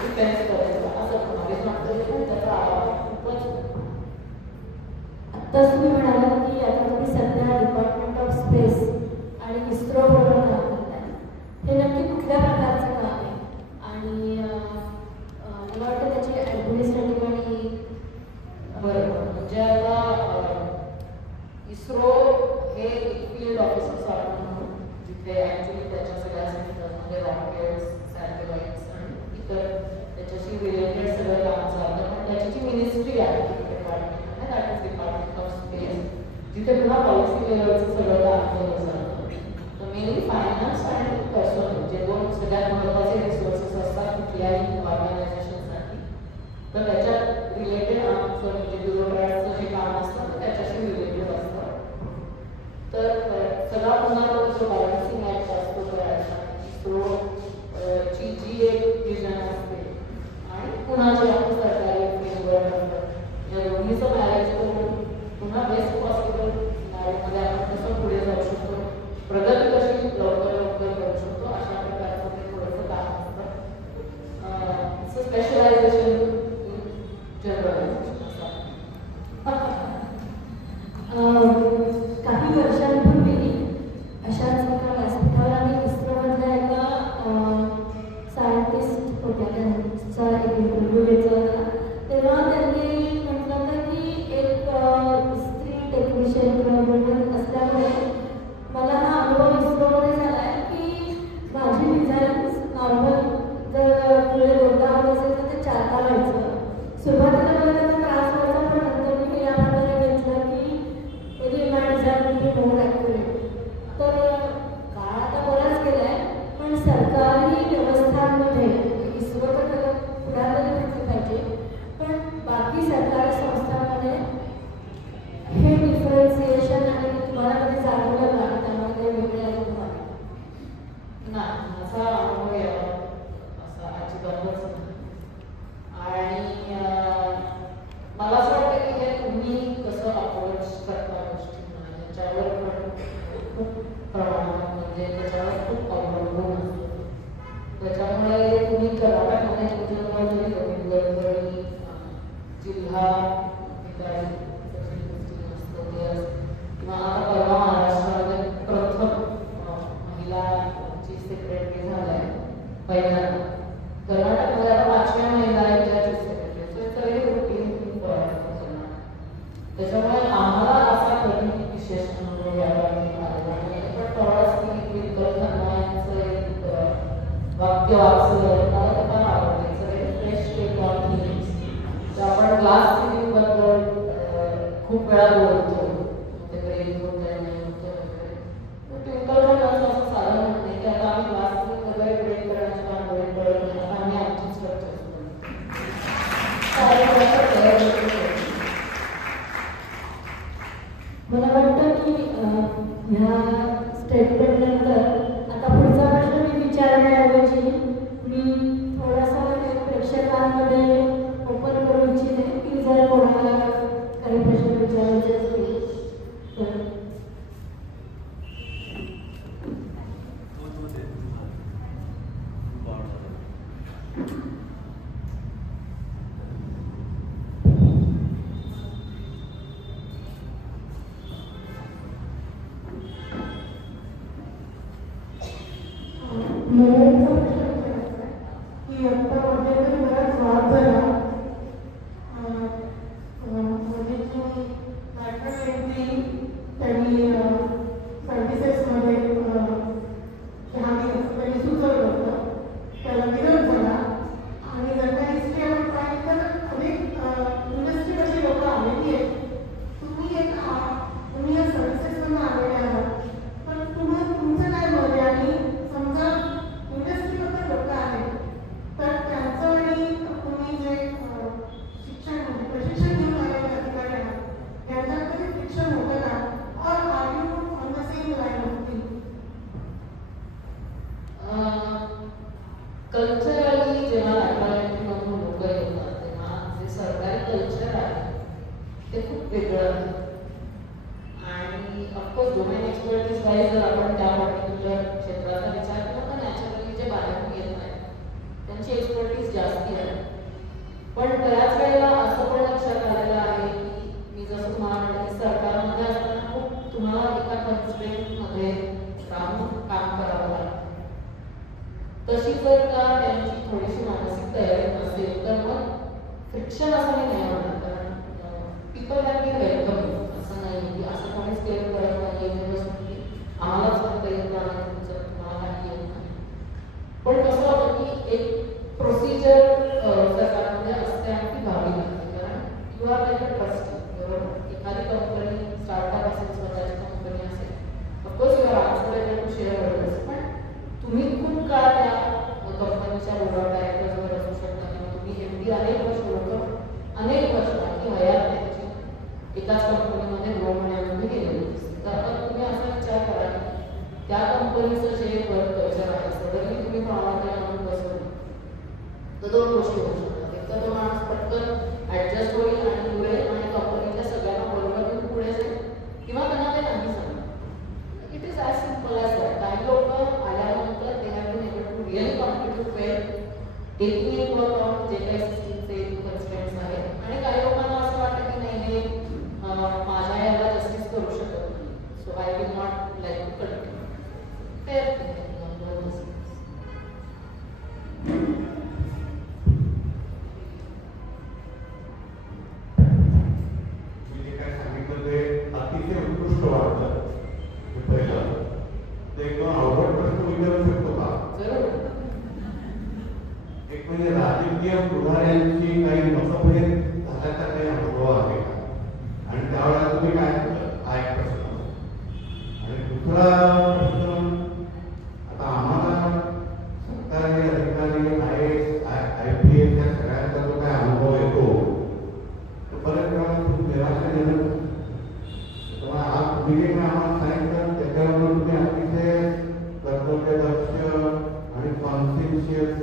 डिफेन्स करायचा असं हॉरिझॉन्टल पण त्याचा आवाज खूपच आत्ताच तुम्ही म्हणालात की आता तुम्ही सध्या डिपार्टमेंट ऑफ स्पेस आणि इस्रो बरोबर काम करताय हे नक्की कुठल्या प्रकारचं काम आहे आणि मला वाटतं त्याची ॲडमिनिस्ट्रेटिव्ह आणि बरोबर म्हणजे आता इस्रो हे फील्ड ऑफिसर्स आपण म्हणून जिथे ॲक्च्युली त्याच्या सगळ्या सेक्टरमध्ये रॉकेट्स सॅटेलाइट्स आणि इतर त्याच्याशी रिलेटेड सगळं काम चालतं पण त्याची जी मिनिस्ट्री आहे डिपार्टमेंट आहे that is department of space जिथे पुन्हा पॉलिसी लेवलचं सगळं काम केलं जातं तर मेनली फायनान्स आणि पर्सनल जे दोन सगळ्यात महत्त्वाचे रिसोर्सेस असतात कुठल्याही ऑर्गनायझेशनसाठी तर त्याच्यात रिलेटेड आमचं म्हणजे ब्युरोक्रॅटचं जे काम असतं तर त्याच्याशी रिलेटेड असतं तर सगळा पुन्हा जो बॅलन्सिंग ॲक्ट असतो इस्रो ची जी एक विजन असते आणि पुन्हा जे आपण सरकारी फ्रेमवर्क असतं या दोन्हीचं मॅनेज करून पुन्हा बेस्ट पॉसिबल सिनारीमध्ये आपण कसं पुढे जाऊ शकतो प्रगती कशी लवकर करू शकतो अशा प्रकारचं ते थोडंसं काम असतं स्पेशलायझेशन इन जनरलायझेशन काही वर्षांपूर्वी अशाच एका व्यासपीठावर आम्ही इस्रोमधल्या एका सायंटिस्ट होत्या त्यांचा एक इंटरव्ह्यू घेतला होता तेव्हा त्यांनी म्हटलं होतं की एक स्त्री टेक्निशियन किंवा असल्यामुळे मला हा अनुभव इस्रोमध्ये झाला आहे की माझी डिझाईन्स नॉर्मल जर पुढे बोलता आलं असेल तर ते चारता व्हायचं सुरुवातीला मला त्याचा त्रास व्हायचा पण नंतर मी या प्रकारे घेतलं की any my design will be more accurate तर काळ आता बराच गेला आहे पण सरकारी व्यवस्थांमध्ये इस्रो तर त्याला पुढामध्ये घेतली पाहिजे पण बाकी सरकारी संस्थांमध्ये हे डिफरन्सिएशन आणि तुम्हाला कधी जाणवलं का त्यामध्ये काही वेगळे आहे तुम्हाला नाही असा अनुभव यावा असा अजिबातच नाही आणि मला असं वाटतं की हे तुम्ही कसं अप्रोच करता गोष्टींना याच्यावर पण खूप प्रमाणात म्हणजे त्याच्यावर खूप अवलंबून असतं त्याच्यामुळे तुम्ही कर्नाटकमध्ये जरी गडकरी जिल्हा अधिकारी किंवा आता परवा महाराष्ट्रामध्ये प्रथम महिला चीफ सेक्रेटरी झाल्या पहिल्यांदा कर्नाटकमध्ये आता 5व्या महिला आहेत ज्या चीफ सेक्रेटरी सगळे रुटीन त्याच्यामुळे आम्हाला असा कधी विशेष अनुभव यायला मिळालेला नाही पण परवाच मी खन्ना एक वाक्य वाचलं मला ते फार आवडतं सगळे फ्रेश टेक ऑन थिंग्स आपण ग्लास सिलिंग बद्दल खूप वेळा बोलतो ते ब्रेक होत आहे नाही होतं वगैरे. ट्विंकल पण असं साधं म्हणते की आता आम्ही क्लास वगैरे ब्रेक करण्याचं काम ब्रेक करत नाही, आता आम्ही आमची स्ट्रक्चर मला वाटतं की ह्या स्टेटमेंट नंतर आता पुढचा प्रश्न मी विचारण्याऐवजी मी थोडासा प्रेक्षकांमध्ये ओपन करू इच्छिते की जर कोणाला काही प्रश्न विचारायचे असतील तर. कल्चरली जेव्हा ॲडव्हर्टाइजमेंटमधून लोक येतात तेव्हा जे सरकारी कल्चर आहे ते खूप वेगळं आहे. आणि ऑफकोर्स डोमेन एक्सपर्टीज वाईज जर आपण त्या पर्टिक्युलर क्षेत्राचा विचार केला तर नॅचरली जे बाहेरून येत नाही त्यांची एक्सपर्टीज जास्ती आहे. पण बऱ्याच वेळेला असं पण लक्षात आलेलं आहे की मी जसं तुम्हाला म्हटलं की सरकारमध्ये असताना खूप तुम्हाला एका कन्स्ट्रेंटमध्ये राहून काम करावं लागतं. तशी जर का त्यांची थोडीशी मानसिक तयारी नसेल तर मग फ्रिक्शन असं मी नाही म्हणणार. कारण पीपल हॅव बीन वेलकम, असं नाही की असं कोणीच क्लेम करत नाही युनिव्हर्सिटी आम्हालाच फक्त येत नाही तुमचं तुम्हाला काही येत नाही. पण कसं होतं की एक प्रोसिजर सरकारमध्ये असते आणि ती व्हावी लागते. कारण you are like a trustee, बरोबर. एखादी कंपनी स्टार्टअप असेल, स्वतःची कंपनी असेल, of course you are answerable to share holders, पण तुम्ही खूप काळ त्या कंपनीच्या बोर्ड ऑफ डायरेक्टर्सवर असू शकता किंवा तुम्ही एमडी अनेक वर्ष की हयात त्यांची एकाच कंपनीमध्ये ग्रो होण्यामध्ये गेलेली असते. तर आता तुम्ही असा विचार करा की त्या कंपनीचं जे वर्क कल्चर आहे सगळं तुम्ही कोणाला तरी आणून बसवलं तर दोन गोष्टी होऊ शकतात. एक तर तो माणूस पटकन ॲडजस्ट होईल आणि पुढे आणि कंपनीच्या सगळ्यांना बरोबर घेऊन पुढे जाईल किंवा त्यांना ते नाही सांगणार. It is as simple as that. काही लोक आल्यानंतर ते have been able to really contribute well taking in work जे काही सिस्टीमचे कन्स्ट्रेंट्स आहेत. आणि काही लोकांना असं वाटतं की नाही हे माझ्या याला जस्टिस करू शकत नाही, so I will not like to continue. Fair अतिशय उत्कृष्ट वाटलं. पहिलं ते एकदम अवघड प्रश्न विचारू शकतो का? एक म्हणजे राजकीय पुढाऱ्यांची काही मतभेद झाल्याचा काही अनुभव आहे का? आणि त्यावेळेला तुम्ही काय केलं हा एक प्रश्न. आणि दुसरा प्रश्न, आता आम्हाला सरकारी अधिकारी IAS या सगळ्यांचा जो काय अनुभव येतो तो बऱ्याच वेळा खूप निराशाजनक. आज तुम्ही आम्हाला सांगितलं त्याच्यावर तुम्ही अतिशय कर्तव्यदक्ष आणि कॉन्शियस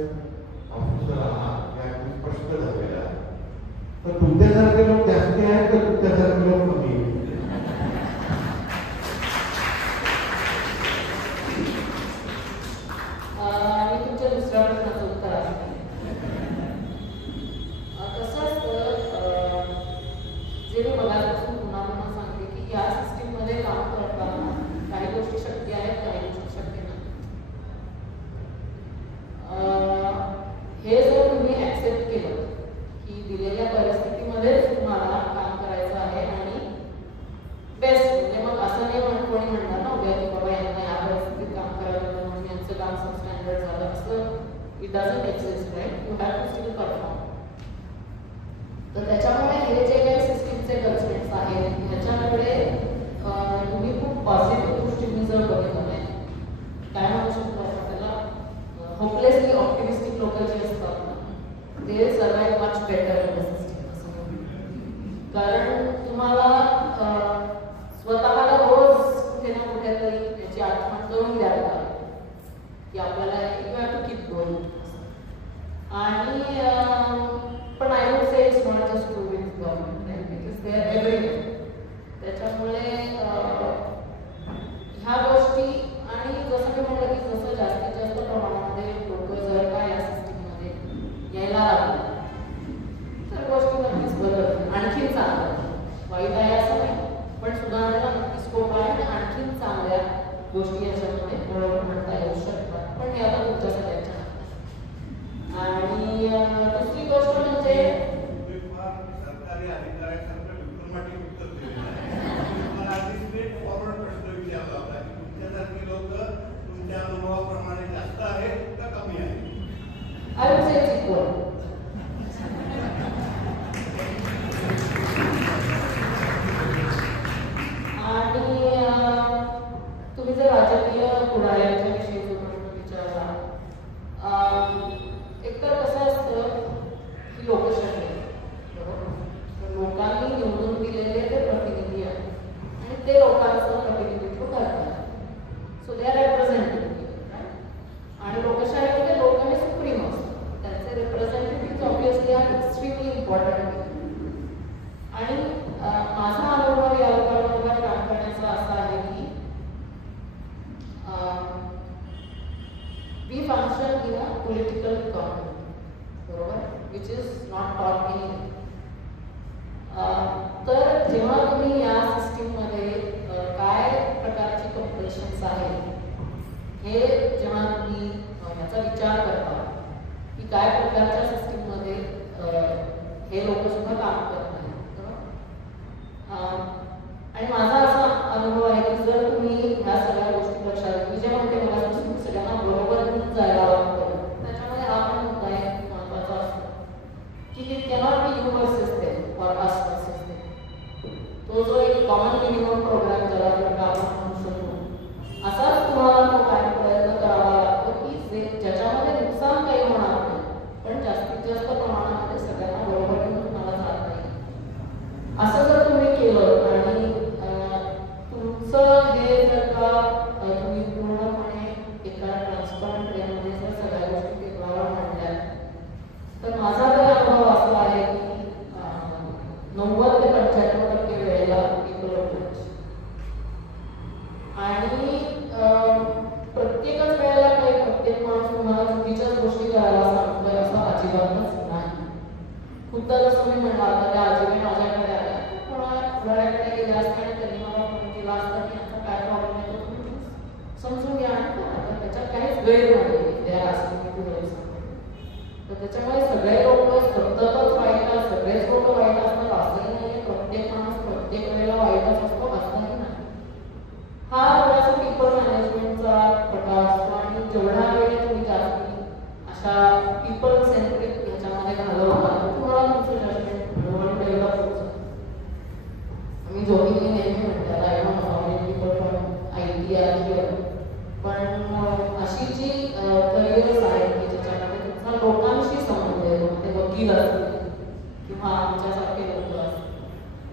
ऑफिसर आहात हे अगदी स्पष्ट झालेलं आहे. तर तुमच्यासारखे लोक जास्ती आहेत तर तुमच्यासारखे लोक कमी आहेत? मी तुमच्या दुसऱ्या प्रश्नाचं उत्तर आहे. कसं असतं, जे मी मगापासून पुन्हा पुन्हा सांगते की या सिस्टीममध्ये काम करताना काही गोष्टी शक्य आहेत, काही गोष्टी शक्य नाही. हे जर तुम्ही ॲक्सेप्ट केलं की दिलेल्या परिस्थितीमध्येच तुम्हाला काम करायचं आहे आणि बेस्ट, म्हणजे मग असं नाही कोणी म्हणणार ना उद्या की बाबा यांना या परिस्थितीत काम करायला म्हणून यांचं काम सबस्टँडर्ड झालं, असं it doesn't exist, right. You have to still perform. तर त्याच्यामुळे हे जे काही सिस्टीमचे कन्स्ट्रेंट्स आहेत कारण तुम्हाला स्वतःला रोज कुठे ना कुठेतरी याची आठवण करून द्यावी लागेल की आपल्याला you have to keep going. आणि पण I would say it's not just to with government, it is there everywhere. त्याच्यामुळे ह्या गोष्टी आणि जसं मी म्हटलं की जसं जास्तीत जास्त प्रमाणामध्ये लोक जर का या सिस्टीममध्ये यायला लागले तर गोष्टी नक्कीच बदलतील, आणखीन चांगलं. वाईट आहे असं नाही, पण सुधारण्याला नक्की स्कोप आहे आणि आणखीन चांगल्या गोष्टी याच्यामध्ये बरोबर म्हणता येऊ शकतात. पण हे आता तुमच्या सगळ्यांच्या आणि दुसरी गोष्ट म्हणजे सरकारी अधिकाऱ्यांसारखं डिप्लोमॅटिक उत्तर दिलेलं आहे. मला आधी स्ट्रेट फॉरवर्ड प्रश्न विचारला होता की तुमच्यासारखी लोक तुमच्या अनुभवाप्रमाणे जास्त आहेत का कमी आहेत? I would say it's equal. आणि तुम्ही जर राजकीय पुढाऱ्यांच्या विषयी जो प्रश्न विचारला, एकतर कसं असतं की लोकशाही आहे, बरोबर? लोकांनी निवडून दिलेले ते प्रतिनिधी आहेत आणि ते लोकांचं प्रतिनिधित्व करतात. So they are representative. आणि लोकशाहीमध्ये लोक हे सुप्रीम असतात, त्यांचे representative obviously are extremely important. आणि माझा अनुभव या लोकांबरोबर काम करण्याचा असा आहे की we function in a political economy, बरोबर, which is not taught in. तर जेव्हा तुम्ही या सिस्टीममध्ये काय प्रकारची कंपल्शन्स आहेत हे जेव्हा तुम्ही याचा विचार करता की काय प्रकारच्या सिस्टीममध्ये हे लोक सुद्धा काम करत आहेत. आणि माझा असा अनुभव आहे की जर तुम्ही ह्या सगळ्या गोष्टी लक्षात, मी जे म्हणते मला सगळ्यांना बरोबर घेऊन जायला लागतं, त्याच्यामध्ये हा पण मुद्दा एक महत्त्वाचा असतो की हे cannot be universal system for us system. तो जो एक कॉमन मिनिमम प्रोग्राम ज्याला आपण म्हणू शकतो, असाच तुम्हाला तो काय प्रयत्न करावा लागतो की ज्याच्यामध्ये नुकसान काही होणार नाही, पण जास्तीत जास्त प्रमाणामध्ये सगळ्यांना बरोबर घेऊन तुम्हाला जात नाही. असं जर तुम्ही केलं आणि तुमचं हे जर का तुम्ही पूर्णपणे एका ट्रान्सपरंट वेमध्ये जर सगळ्या गोष्टी टेबलावर मांडल्या, तर माझा तर अनुभव असा आहे की 90 ते 95% वेळेला पीपल अप्रोच. आणि प्रत्येकच वेळेला काही प्रत्येक माणूस तुम्हाला चुकीच्याच गोष्टी करायला सांगतोय असं अजिबातच नाही. खुद्द जसं मी म्हटलं आता त्या आजीबाई माझ्याकडे आल्या, पुढाऱ्याकडे गेले असते आणि त्यांनी मला फोन केला असता की आता काय प्रॉब्लेम आहे तो तुम्ही समजून घ्या आणि करा. त्याच्यात काहीच गैर नाही त्या असं. तर त्याच्यामुळे सगळे लोक सततच वाईट, सगळेच लोक वाईट असतात असंही नाही. प्रत्येक माणूस प्रत्येक वेळेला वाईटच असतो असंही नाही. हा थोडासा पीपल मॅनेजमेंटचा प्रकार असतो आणि जेवढा वेळ तुम्ही जास्ती अशा पीपल सेंट्रिक ह्याच्यामध्ये घालवता तुम्हाला तुमचं जजमेंट बरोबर डेव्हलप होऊ शकतं. मी जोडीने नेहमी म्हणते I don't know how many people from IT are here, पण अशी जी करिअर्स आहेत की ज्याच्यामध्ये तुमचा लोकांशी संबंध आहे, ते वकील असतील किंवा आमच्यासारखे लोक असतील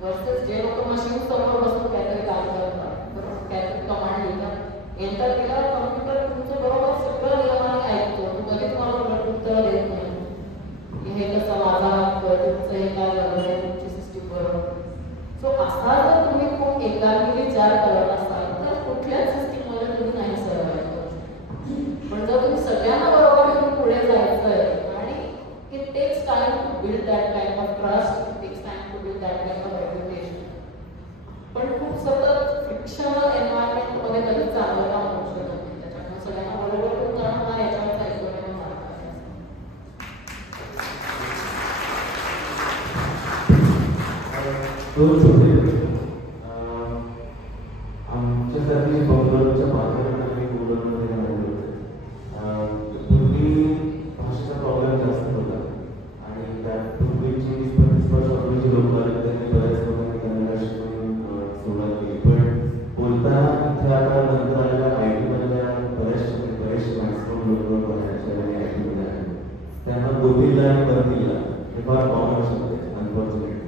वर्सेस जे लोक मशीन समोर बसून काहीतरी काम करतात, बरोबर, काहीतरी कमांड लिहितात, एंटर केला कम्प्युटर तुमचं बरोबर सगळं नियमाने ऐकतो, तू कधीच मला उलट उत्तर देत नाही हे कसं माझा तुमचं हे काय झालं आहे, तुमची सिस्टीम बरोबर. सो असा जर तुम्ही खूप एकाग्र विचार करत असाल तर कुठल्याच सिस्टीममध्ये तुम्ही नाही सर्वाइव्ह करू शकता. पण जर तुम्ही सगळ्यांना बरोबर घेऊन पुढे जायचं आहे आणि it takes time to build that kind of trust, it takes time to build that kind of reputation. पण खूप सतत फ्रिक्शनल एन्व्हायरमेंटमध्ये कधी चांगलं काम होऊ शकत नाही. त्याच्यामुळे सगळ्यांना बरोबर घेऊन जाणं मला याच्यावर ऐकवण्याला मार्ग आहे. दोन छोटे आमच्यासाठी बंगलोरच्या माध्यमातून बोलवण्यामध्ये आलेले होते. पूर्वी भाषेचा प्रॉब्लेम जास्त होता आणि त्यात पूर्वीची स्पर्धेची लोक आले त्यांनी बऱ्याच लोकांनी कन्नड शिकून सुरुवात केली. पण बोलताना इथे आता नंतर आलेल्या IT मधल्या बरेचसे मॅक्सिमम लोक बघायचे आणि IT मध्ये आले त्यांना गोदीला आणि बंदीला हे फार कॉमन शब्द आहे अनफॉर्च्युनेटली.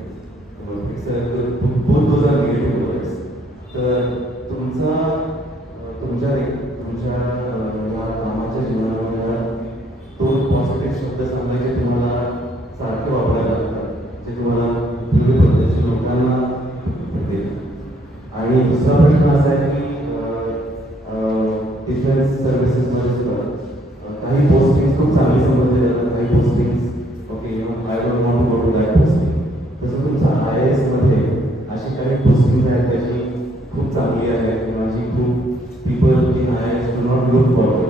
बिझनेस सर्व्हिसेसमध्ये सुद्धा काही पोस्टिंग खूप चांगली समजले जातात, काही posting okay I don't want to go to that posting. तसं तुमचं IAS मध्ये अशी काही पोस्टिंग आहेत त्याची खूप चांगली आहे किंवा अशी खूप people in IAS do not look forward.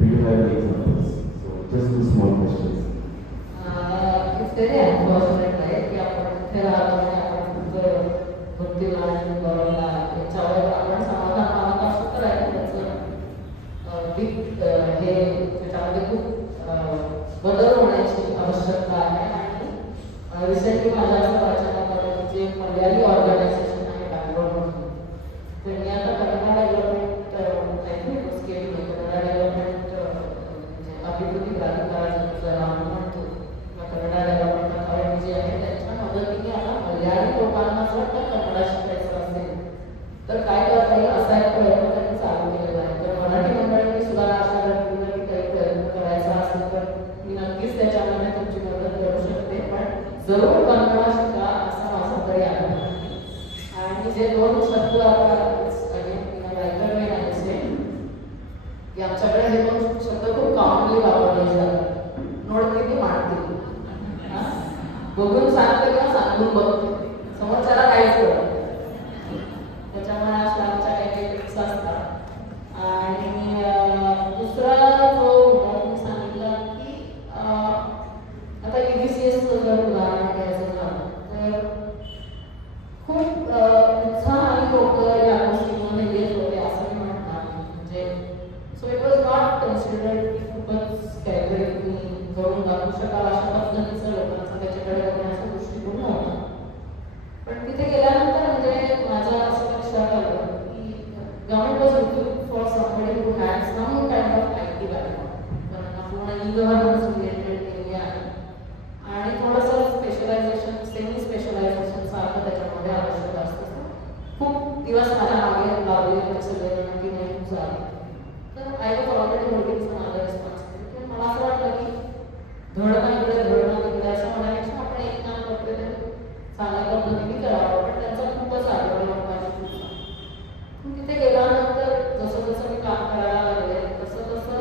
Do you have any examples? So just two small questions. It's very unfortunate आहे की आपण इथे राहतो आणि आपण तुमचं भक्तीला आणि गौरवला याच्यावर आपण समाधान मानत असतो तर आहे त्याचं बिग हे त्याच्यामध्ये खूप बदल होण्याची आवश्यकता आहे. आणि रिसेंटली माझ्या असं वाचनात आलं की जे मल्याळी ऑर्गनायझेशन आहे बँगलोरमधून त्यांनी आता Kannada development I think scale Kannada development म्हणजे अभिवृद्धी प्राधिकरण आपण म्हणतो कन्नडा डेव्हलपमेंट अथॉरिटी जी आहे त्यांच्या मदतीने आता मल्याळी लोकांना जर का कन्नडा शिकायचं असेल तर काय करता येईल असा एक प्रयत्न त्यांनी चालू केलेला आहे. तर मराठी मंडळींनी सुद्धा अशा व्यक्तींना की काही प्रयत्न करायचा असेल तर मी नक्कीच त्याच्यामध्ये तुमची मदत करू शकते. पण जरूर कन्नडा शिका असं माझं तरी आहे. आणि जे 2 शब्द आता की आमच्याकडे हे 2 शब्द खूप कॉमनली वापरले जातात. नोट किती मांडतील बघून सांगते किंवा सांगून बघते समोरच्याला काहीच कळत त्याच्यामुळे अशा आमच्या काही टिप्स असतात. आणि दुसरा जो मी सांगितलं की आता EBCS जर उदाहरण घ्यायचं झालं तर खूप उत्साहाने लोक या गोष्टींमध्ये येत होते असं मी म्हणणार. म्हणजे so it was not considered की खूपच काहीतरी तुम्ही करून दाखवू शकाल अशा पद्धतीचं लोकांचा त्याच्याकडे बघण्याचा दृष्टिकोन नव्हता. पण तिथे गेल्यानंतर म्हणजे माझ्या असं लक्षात आलं की government was looking for somebody who had some kind of IT background. कारण पूर्ण ई-गव्हर्नन्स रिलेटेड एरिया आहे आणि थोडंसं स्पेशलायझेशन सेमी स्पेशलायझेशन सारखं त्याच्यामध्ये आवश्यक असतं. खूप दिवस माझ्या मागे लावलेले सगळे की नाही झाले तर I was already holding some other responsibility. मला असं वाटलं की धडणं इकडे धडणं तिकडे असं म्हणण्यापेक्षा आपण एक काम करतोय ते चांगल्या पद्धतीने करावं. पण त्यांचा खूपच आग्रह माझी खूप. तिथे गेल्यानंतर जसं जसं मी काम करायला लागले तसं तसं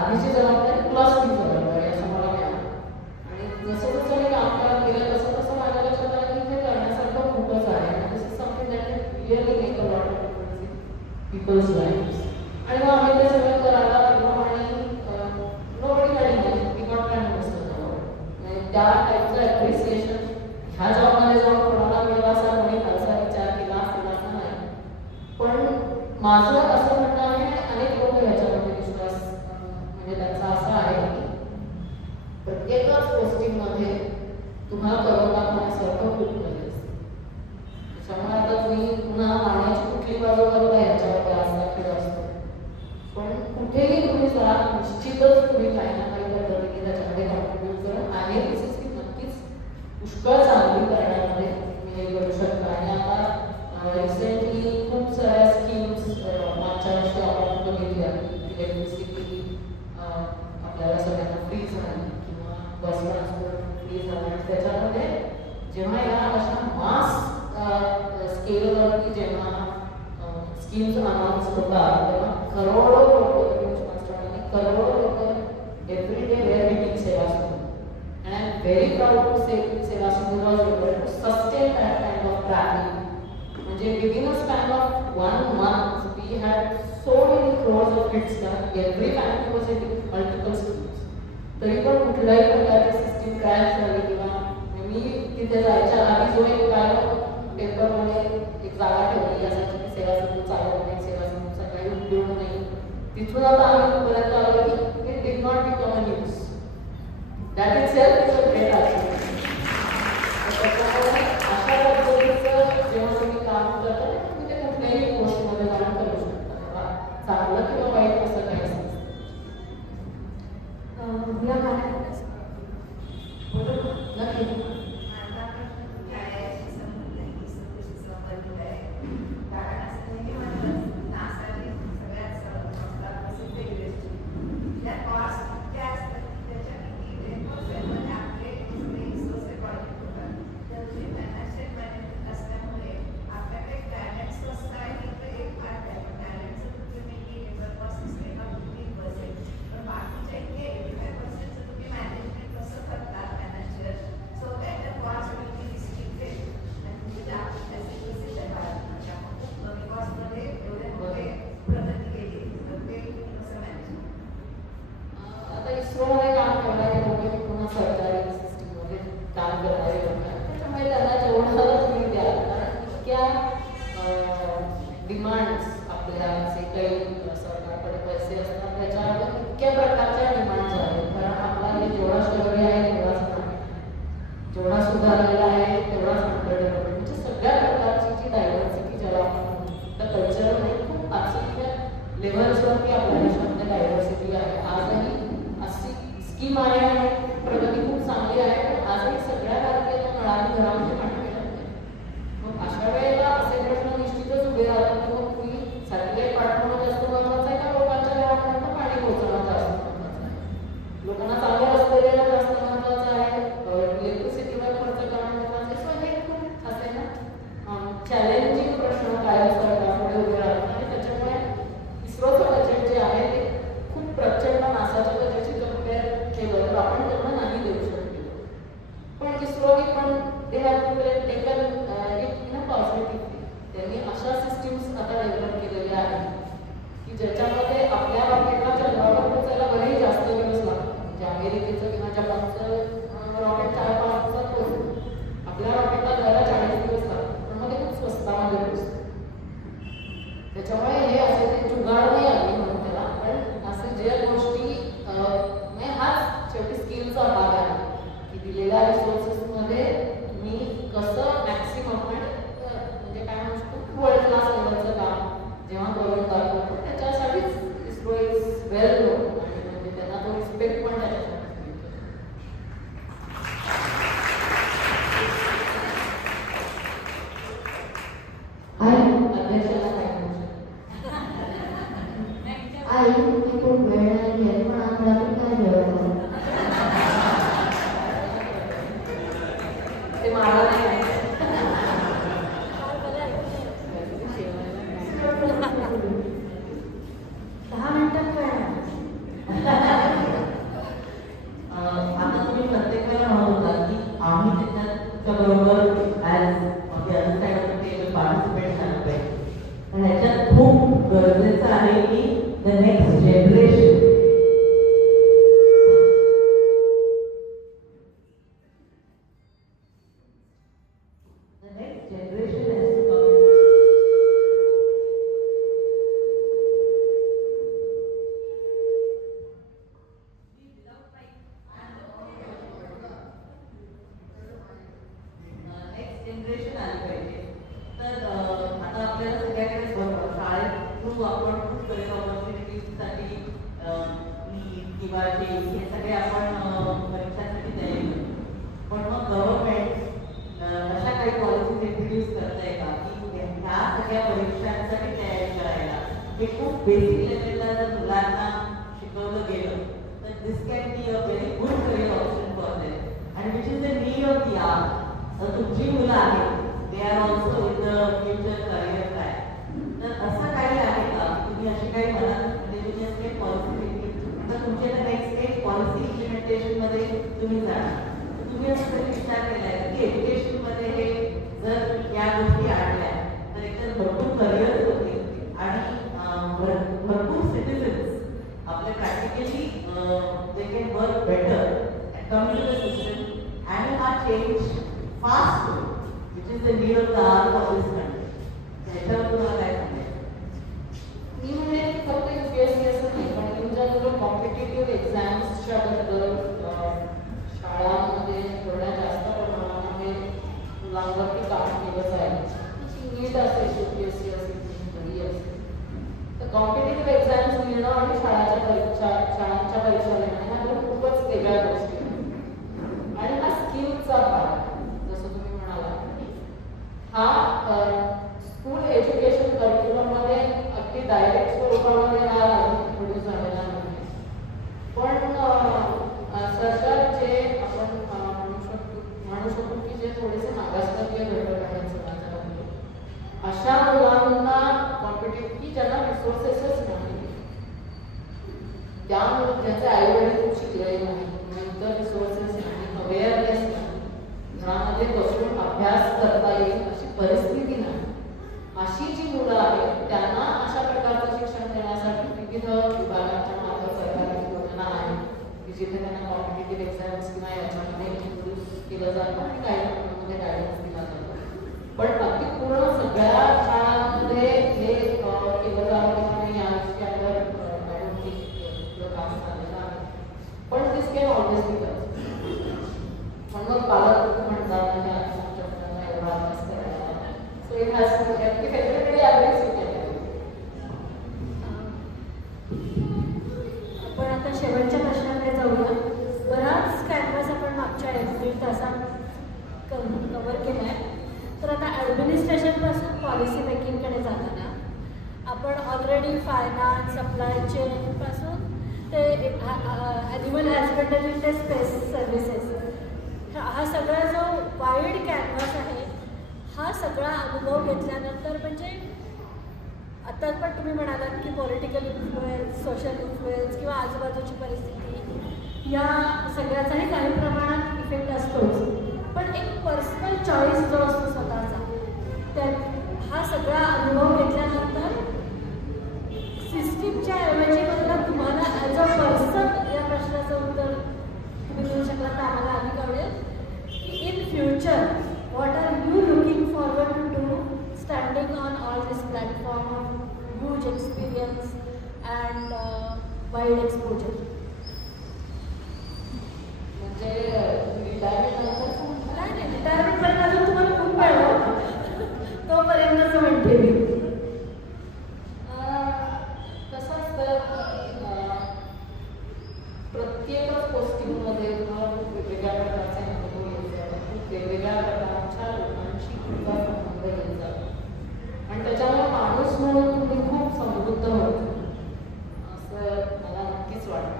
आधीची जबाबदारी प्लस ती जबाबदारी असं मला मिळालं. आणि जसं जसं मी काम करत गेलं तसं तसं माझ्या लक्षात आलं की हे करण्यासारखं खूपच आहे. आणि this is something that really make a lot of difference in people's lifes. आणि मग आम्ही ते सगळं करायला लागलो आणि नोबडी हॅड वी गॉट त्या टाईपचं ॲप्रिसिएशन ह्या जॉबमध्ये जाऊन कोणाला मिळेल असा कोणी खालचा विचार केला असेल असं नाही. पण माझं असं म्हणणं आहे अनेक लोक ह्याच्यामध्ये विश्वास म्हणजे त्यांचा असा आहे की प्रत्येकच पोस्टिंगमध्ये तुम्हाला करून दाखवण्यासारखं खूप काही असतं. त्याच्यामुळे आता तुम्ही पुन्हा मांडण्याची कुठली बाजू बरोबर ह्याच्यावर असता खेळ असतो. पण कुठेही तुम्ही जा निश्चितच तुम्ही काही ना काही पद्धतीने त्याच्यामध्ये कॉन्ट्रीब्यूट करून आहे की नक्कीच पुष्कळ चांगली करण्यामध्ये तुम्ही हे करू शकता. आणि आता रिसेंटली खूप साऱ्या स्कीम्स मागच्या वर्षी आपण बघितल्या इलेक्ट्रिसिटी आपल्याला सगळ्यांना फ्री झाली किंवा बस ट्रान्सपोर्ट फ्री झालं. आणि त्याच्यामध्ये जेव्हा या अशा मास स्केलवरती जेव्हा स्कीम्स अनाऊन्स होतात तेव्हा करोडो लोक करोडो लोक एव्हरी डे वेअर मीटिंग सेवा सुरू. And I'm very proud to say Seva Sindhu was able to sustain that kind of traffic. म्हणजे within a span of 1 month, we had so many crores of hits that every family was hitting multiple schemes. तरी पण कुठल्याही प्रकारची system crash झाली किंवा मी तिथे जायच्या आधी जो एक काय पेपरमध्ये एक जागा ठेवली यासाठी की सेवा सिंधू चालवत नाही, सेवा सिंधूचा काही उपयोग नाही. तिथून आता आम्ही पर्यंत आलो की it did not become a news. That itself is a great achievement. त्याच्यामुळे अशा पद्धतीचं जेव्हा तुम्ही काम करता तुम्ही ते कुठल्याही गोष्टीमध्ये जाऊन करू शकता. तेव्हा चांगलं किंवा वाईट असं काही नसतं. नक्की वेगवेगळ्या डिमांड्स, आपल्या जे काही सरकारकडे पैसे असतात त्याच्यावर इतक्या प्रकारच्या डिमांड्स आहेत. कारण आपला हे जेवढा शहरी आहे तेवढाच नाही, जेवढा सुधारलेला आहे तेवढाच अंडरडेव्हलप, म्हणजे सगळ्या प्रकारची जी डायव्हर्सिटी ज्याला आपण म्हणतो, तर कल्चर नाही खूप आजच्या लेव्हल्सवरती आपल्या देशामध्ये डायव्हर्सिटी आहे. आजही अशी स्कीम आहे आणि प्रगती खूप चांगली आहे, पण आजही सगळ्या भारतीयांना नळाने घरामध्ये पाणी मिळत नाही. मग अशा वेळेला असे प्रश्न निश्चितच उभे राहतात की मग तुम्ही सॅटेलाईट पाठवणं जास्त महत्त्वाचं आहे का लोकांच्या घरापर्यंत पाणी पोहोचवणं जास्त महत्त्वाचं आहे? लोकांना चांगलं रस्ते देणं जास्त महत्त्वाचं आहे, इलेक्ट्रिसिटीवर खर्च करणं महत्त्वाचं आहे. सो हे खूप असे ना चॅलेंजिंग प्रश्न काय सरकारपुढे उभे राहतात आणि त्याच्यामुळे इस्रोचं बजेट जे आहे ते खूप प्रचंड नासाच्या बजेटशी कम्पेअर केलं तर आपण त्यांना नाही देऊ शकतो. पण इस्रोने पण they have taken in a positive. त्यांनी अशा सिस्टीम्स आता डेव्हलप केलेल्या आहेत की ज्याच्यामध्ये आपल्या रॉकेटला चंद्रावर पोहोचायला बरेही जास्त दिवस लागतात. म्हणजे अमेरिकेचं किंवा जपानचं रॉकेट 4-5 दिवसात पोहोचतो, आपल्या रॉकेटला जायला 40 दिवस लागतात, पण मध्ये खूप स्वस्तामध्ये पोहोचतो. त्याच्यामुळे हे असे ते जुगाड नाही आली म्हणून त्याला, पण असे ज्या गोष्टी म्हणजे हाच शेवटी स्किलचा भाग आहे की दिलेल्या रिसोर्सेसमध्ये तुम्ही कसं मॅक्सिमम म्हणजे काय म्हणू शकतो वर्ल्ड क्लास लेवलचं काम जेव्हा करून दाखवतो त्याच्यासाठीच इस्रो इज वेल नोन आणि म्हणजे त्यांना तो रिस्पेक्ट पण त्याच्यासाठी अध्यक्षाला काय म्हणू शकतो? आई खूप वेळ नाही पण आम्हाला काय जेवण ते मला नाही 10 मिनिटात काय आता तुम्ही प्रत्येक वेळेला म्हणत होता की आम्ही त्याच्या बरोबर ॲज पार्टिसिपेट झालं पाहिजे, पण ह्याच्यात खूप गरजेचं आहे की द नेक्स्ट जनरेशन पण अगदी पूर्ण it has to be facilitated average आपण आता शेवटच्या प्रश्नाकडे जाऊया. बराच कॅनव्हास आपण मागच्या 1-1.5 तासात कव्हर केला आहे. तर आता ॲडमिनिस्ट्रेशनपासून पॉलिसी मेकिंगकडे जाताना आपण ऑलरेडी फायनान्स, सप्लाय चेनपासून ते ॲनिमल हॅजबंडरी ते स्पेस सर्व्हिसेस, हा सगळा जो वाईड कॅनव्हास आहे, हा सगळा अनुभव घेतल्यानंतर म्हणजे आता पण तुम्ही म्हणालात की पॉलिटिकल इन्फ्लुएन्स, सोशल इन्फ्लुएन्स किंवा आजूबाजूची परिस्थिती या सगळ्याचाही काही प्रमाणात इफेक्ट असतोच. पण एक पर्सनल चॉईस जो असतो स्वतःचा, त्यात हा सगळा अनुभव घेतल्यानंतर सिस्टीमच्या ऐवजी मतलब तुम्हाला ॲज अ पर्सन या प्रश्नाचं उत्तर तुम्ही देऊ शकला तर आम्हाला अधिक आवडेल की in future what are you looking forward to do standing on all this platform of huge experience and wide exposure. म्हणजे रिटायरमेंट नाही, रिटायरमेंटपर्यंत अजून तुम्हाला खूप वेळ आहे. तोपर्यंतच म्हणते मी. कसं असतं प्रत्येकच पोस्टिंगमध्ये तुम्हाला खूप वेगवेगळ्या प्रकारचे अनुभव येत जातात, खूप वेगवेगळ्या प्रकारच्या लोकांशी तुमचा संबंध येत जातो आणि त्याच्यामुळे माणूस म्हणून तुम्ही खूप समृद्ध होतो असं मला नक्कीच वाटतं.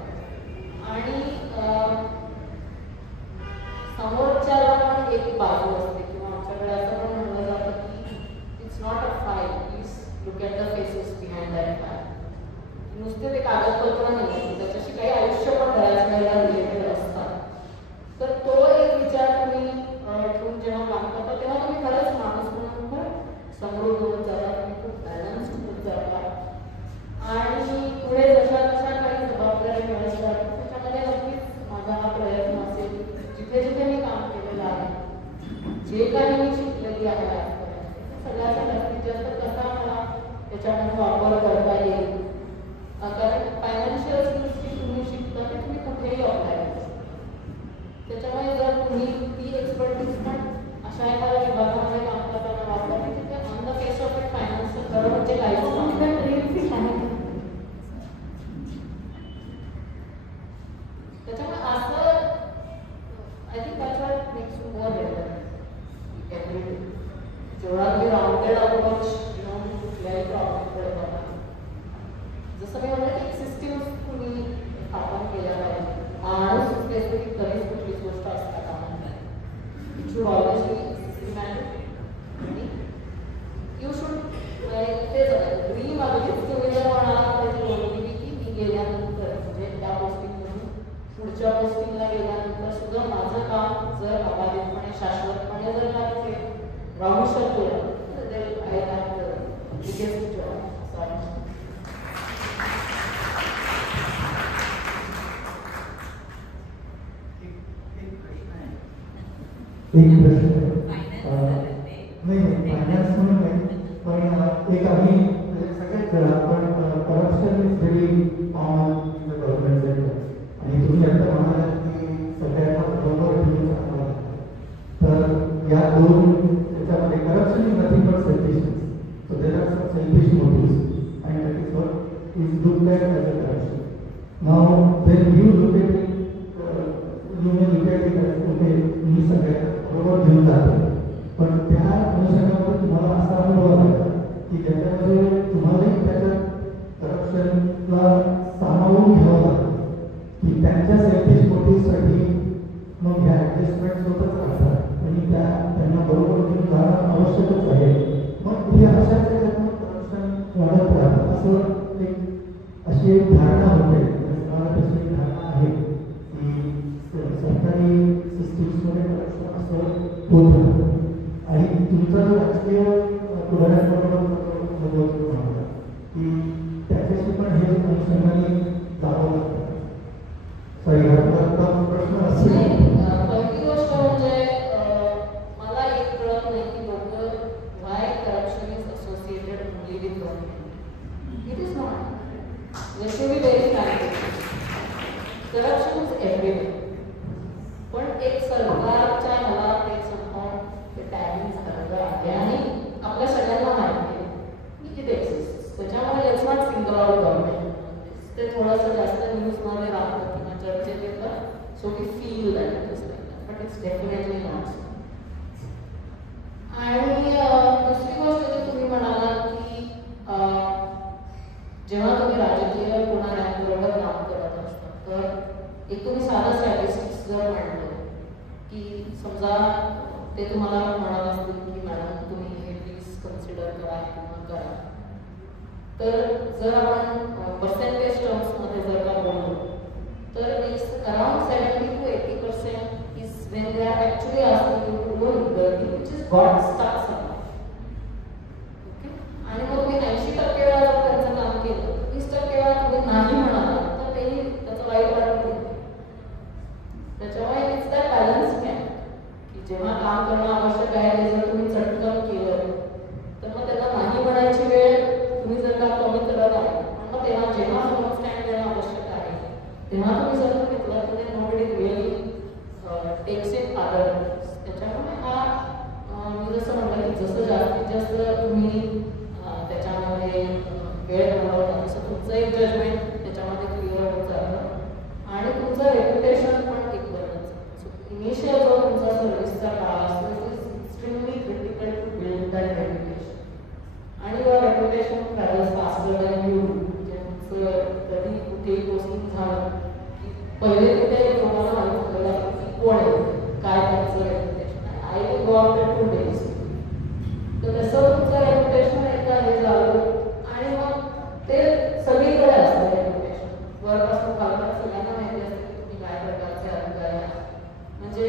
आणि समोरच्याला पण एक बाजू असते किंवा आमच्याकडे असं पण म्हणलं जातं की it's not a file, please look at the faces behind that file. नुसते ते कागदपत्र नाही, त्याच्याशी काही आयुष्य पण बऱ्याच वेळेला रिलेटेड असतात. तर तो एक विचार तुम्ही ठेवून जेव्हा काम करता तेव्हा तुम्ही खरंच माणूस म्हणून खूप समृद्ध होत जाता, तुम्ही खूप बॅलन्स्ड होत जाता आणि पुढे जशा जशा काही जबाबदाऱ्या मिळत जातात त्याच्यामध्ये नक्कीच माझा हा प्रयत्न असेल जिथे जिथे मी काम केलेलं आहे, जे काही मी शिकलेली आहे आजपर्यंत, सगळ्याचा जास्तीत जास्त कसा मला त्याच्यामध्ये वापर करता येईल. कारण फायनान्शियल स्किल्स जी तुम्ही शिकता ते तुम्ही कुठेही अप्लाय करता. त्याच्यामुळे जर तुम्ही ती एक्सपर्टीज पण अशा एखाद्या विभागामध्ये काम करताना वापरली तिथे on the face of it financial खरं म्हणजे काहीच त्याच्यामुळे असं I think that's what makes you more better every day. जेवढा तुम्ही राउंडेड अप्रोच घेऊन कुठल्याही प्रॉब्लेमकडे बघा. जसं मी म्हणलं की सिस्टीम्स तुम्ही स्थापन केल्या पाहिजे. माणूस स्पेसिफिक कधीच कुठलीच गोष्ट असता कामा नये. It should always be systematic आणि यू शुड तेच ड्रीम अगदीच तुम्ही जर म्हणाला तर ओळखली की मी गेल्यानंतर म्हणजे त्या पोस्टिंगमधून पुढच्या पोस्टिंगला गेल्यानंतर सुद्धा माझं काम जर अबाधितपणे शाश्वतपणे जर काय राहू शकतो तर I have the biggest job असं आहे. एक प्रश्न नाही फायनान्स म्हणून नाही पण एक आम्ही सगळेच आपण corruption is very common in the government sector आणि तुम्ही आता म्हणालात की सगळ्यांना बरोबर ठेवून सांगावं. तर या दोन त्याच्यामध्ये corruption is nothing but selfishness. So there are some selfish motives and that is what is looked at as a corruption. Now when you look at it you may look at it as okay मी सगळ्यांना बरोबर घेऊन जातो. पण त्या अनुषंगामध्ये तुम्हाला असा अनुभव आला की ज्याच्यामध्ये तुम्हालाही त्याच्यात करप्शनला सामावून घ्यावं लागतं की त्यांच्या सेल्फिश मोटिव्हसाठी मग ह्या ॲडजस्टमेंट होतच राहतात आणि त्यांना बरोबर घेऊन जाणं आवश्यकच आहे. मग ही अशा त्याच्यातून करप्शन वाढत राहतं असं अशी एक धारणा होते. तशी एक धारणा आहे की सरकारी सिस्टीम्समध्ये करप्शन असं होत राहतं आणि तुमचा जो राजकीय पुढाऱ्यांबरोबर म्हणतात की त्याच्याशी पण हे अनुषंगाने जावं लागतं. सॉरी हा प्रश्न असेल. पहिली गोष्ट म्हणजे मला एक कळत नाही की लोक why corruption is associated only with government. It is not. Let's be very frank. Corruption is everywhere. पण एक सरकारच्या ह्याला ते समजावून ते टायमिंग करायला आहे आणि आपल्या डेफिनेटली नॉट. आणि दुसरी गोष्ट जी तुम्ही म्हणालात की जेव्हा तुम्ही राजकीय पुढाऱ्यांबरोबर काम करत असता तर एक तुम्ही साधं स्टॅटिस्टिक्स जर म्हणलं की समजा ते तुम्हाला म्हणत असतील की मॅडम तुम्ही हे प्लीज कन्सिडर करा किंवा करा, तर जर आपण पर्सेंटेज टर्म्समध्ये जर का बोललो तर it's around 70 to 80% is when they are actually asking you to do equality which is got start somewhere. Okay, आणि मग तुम्ही 80% वेळा जर त्यांचं काम केलं, 20% वेळा तुम्ही नाही म्हणाला तर तेही त्याचं वाईट वाटत नाही. त्याच्यामुळे इट्स दॅट बॅलन्स कॅन की जेव्हा काम करणं आवश्यक आहे ते जर तुम्ही चटकन केलं तर मग त्यांना नाही म्हणायची वेळ तुम्ही जर का कमी करत आहे, पण मग तेव्हा जेव्हा समोर स्टँड देणं आवश्यक आहे तेव्हा तुम्ही जर घेतलं तर nobody really takes it other. त्याच्यामुळे हा मी जसं म्हटलं की जसं जास्तीत जास्त तुम्ही त्याच्यामध्ये वेळ घालवता तसं तुमचं एक जजमेंट त्याच्यामध्ये क्लिअर होत जातं आणि तुमचं रेप्युटेशन पण एक बनत. इनिशियल जो तुमचा सर्व्हिसचा काळ असतो it is extremely critical to build that reputation. आणि your reputation travels faster than you. म्हणजे तुमचं कधी कुठेही पोस्टिंग झालं की पहिले तिथे तुम्हाला माहीत झालेलं की कोण आहे, काय त्यांचं रेप्युटेशन आहे. I will go after 2 days. तर तसं तुमचं रेप्युटेशन एकदा हे झालं आणि मग ते सगळीकडे असतं रेप्युटेशन. वरपासून खालपर्यंत सगळ्यांना माहिती असते की तुम्ही काय प्रकारचे अधिकारी आहात. म्हणजे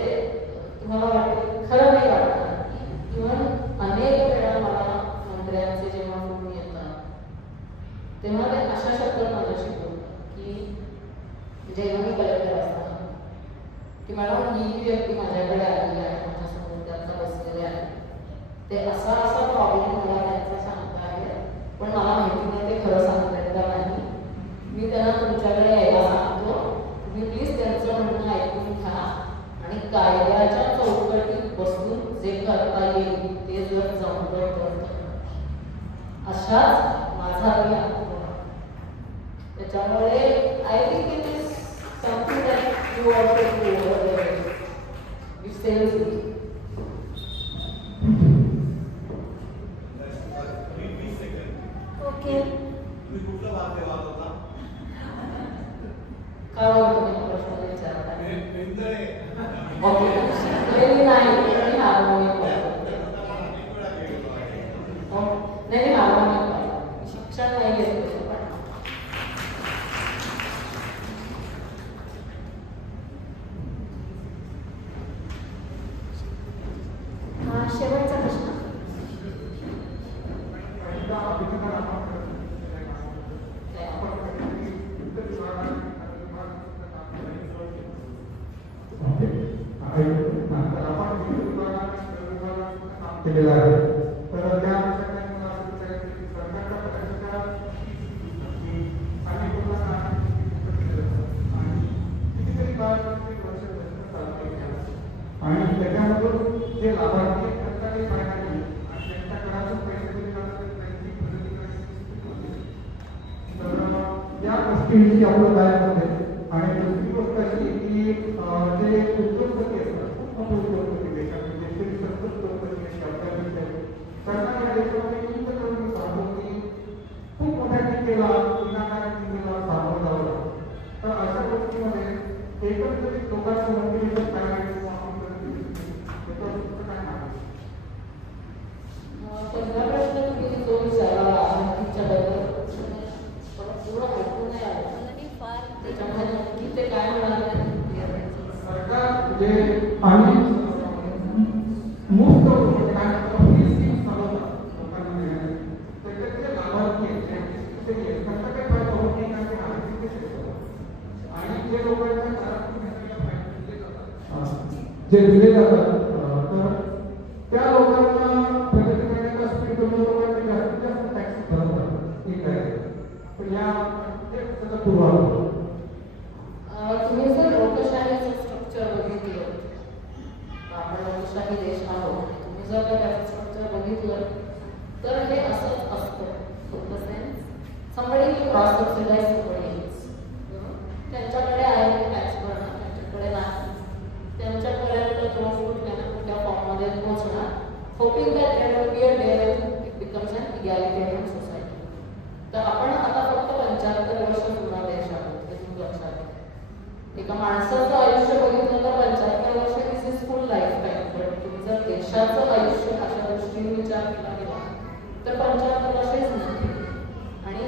तुम्हाला वाटतं खरं नाही वाटणार की इव्हन अनेक वेळा मला मंत्र्यांचे जेव्हा फोन येतात तेव्हा ते अशा शब्दात माझ्याशी बोलतात की जेव्हा मी कलेक्टर असताना की मॅडम ही व्यक्ती माझ्याकडे आलेली आहे, माझ्यासमोर त्यांचा बसलेले आहे, ते असा असा प्रॉब्लेम मला त्यांचा सांगता आहे पण मला माहिती नाही ते खरं सांगतायत का नाही. मी त्यांना तुमच्याकडे यायला सांगतो, तुम्ही प्लीज त्यांचं म्हणणं ऐकून घ्या आणि कायद्याच्या चौकटीत बसून जे करता येईल ते जर जमलं तर अशाच माझा मी अनुभव. त्याच्यामुळे I think it is something that you also do over the way you sells it. Okay, काय बघा तुम्ही प्रश्न विचारता. ओके, शिकलेली नाही आणि हार्मोनियम नाही, हार्मोनियम शिक्षण नाही घेतलं. शेवटचा प्रश्न. केलेला आहे तर त्या आणि त्याच्यामधून जे लाभार्थी सरकारी फायदा घेईल आणि त्यांच्या घरातून पैसे दिले जातात त्यांची प्रगती तर या गोष्टींची आपलं काय होते. आणि दुसरी गोष्ट अशी की जे उद्योगपती असतात, खूप मोठे उद्योगपती देशामध्ये देशाची सतत उद्योगपती अशी आपल्या देशात सरकार या देशामध्ये इंत करून सांगतो की खूप मोठ्या टीकेला विनाकारण टीकेला सामोरं जावं लागतं. तर अशा गोष्टीमध्ये एकंदरीत लोकांचं मोटिवेशन काय आहे पहिला प्रश्न तुम्ही जो विचारला आर्थिकच्याबद्दल पूर्ण ऐकून नाही आलं. त्याच्यामुळे नक्की ते काय म्हणाले सरकार जे आम्ही मुक्त काय चालवतात लोकांना देण्यासाठी त्याच्यातले लाभार्थी आहेत त्यांचा काही फायदा होत नाही कारण ते आर्थिक आणि जे लोकांच्या जे दिले जातात तर त्या लोकांना प्रगती करण्याचा स्पीड कमी लोकांना जास्तीत जास्त टॅक्स भरतात. ठीक आहे, पण या त्याचा पूर्वाभाव तुम्ही जर लोकशाहीचं स्ट्रक्चर बघितलं, आपण लोकशाही देश आहोत, तुम्ही जर का त्याचं स्ट्रक्चर बघितलं तर हे असंच असतं. somebody will cross subsidize somebody else. त्यांच्याकडे आहे टॅक्स भरणं, त्यांच्याकडे नाही. त्यांच्यापर्यंत तो hoping that there will be a day when it becomes an egalitarian society. तर आपण आता फक्त 75 वर्ष जुना देश आहोत, हे तुम्ही लक्षात घ्या. एका माणसाचं आयुष्य बघितलं तर 75 वर्ष is is full life time. पण तुम्ही जर देशाचं आयुष्य अशा दृष्टीने विचार केला गेला तर 75 वर्षच नाही. आणि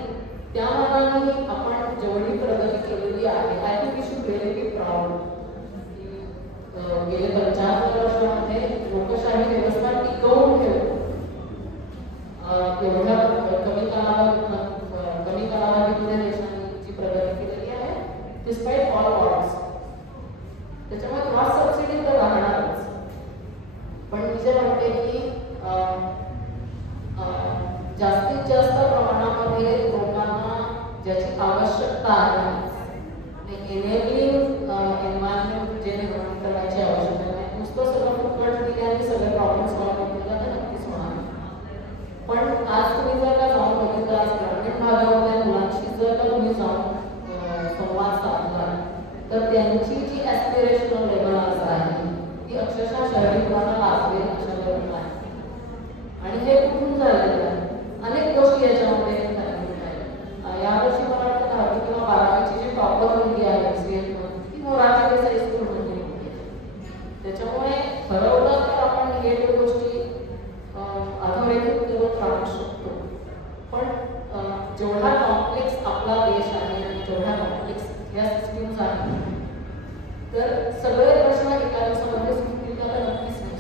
त्या मानाने आपण जेवढी प्रगती केलेली आहे, I think we should really be proud. गेले 75 वर्षामध्ये लोकशाही व्यवस्था टिकवून ठेवली. एवढ्या कमी कालावधीमध्ये देशांनी जी प्रगती केलेली आहे, डिस्पाईट ऑल ऑड्स. त्याच्यामुळे क्रॉस सबसिडी तर राहणारच. पण मी जे म्हणते की जास्तीत जास्त प्रमाणामध्ये लोकांना ज्याची आवश्यकता आहे, एनेबलिंग एन्व्हायरमेंट जे निर्माण करण्याची आवश्यकता आहे. नुसतं सगळं फुकट दिल्याने सगळे प्रॉब्लेम सॉल्व्ह केलेला तर नक्कीच होणार. पण आज तुम्ही जर का जाऊन बघितलं, आज ग्रामीण भागामधल्या मुलांशी जर का तुम्ही जाऊन संवाद साधला तर त्यांची जी ॲस्पिरेशनल लेवल आहे ती अक्षरशः शहरी मुलांना लाभवेल अशा लेवलला आहे. आणि हे कुठून झालेलं आहे? अनेक गोष्टी याच्यामध्ये झालेल्या आहेत. यावर्षी मला वाटतं 10वी किंवा 12वीची जी टॉपर मुलगी आहे ती मोरारजी देसाई स्कूलमधली मुलगी आहे. त्याच्यामुळे ठरवलं तर आपण निगेटिव्ह गोष्टी अधोरेखित करत राहू शकतो. पण जेवढा कॉम्प्लेक्स आपला देश आहे आणि जेवढ्या कॉम्प्लेक्स या सिस्टीम्स आहेत, तर सगळे प्रश्न एका दिवसामध्ये सुटतील का तर नक्कीच नाही.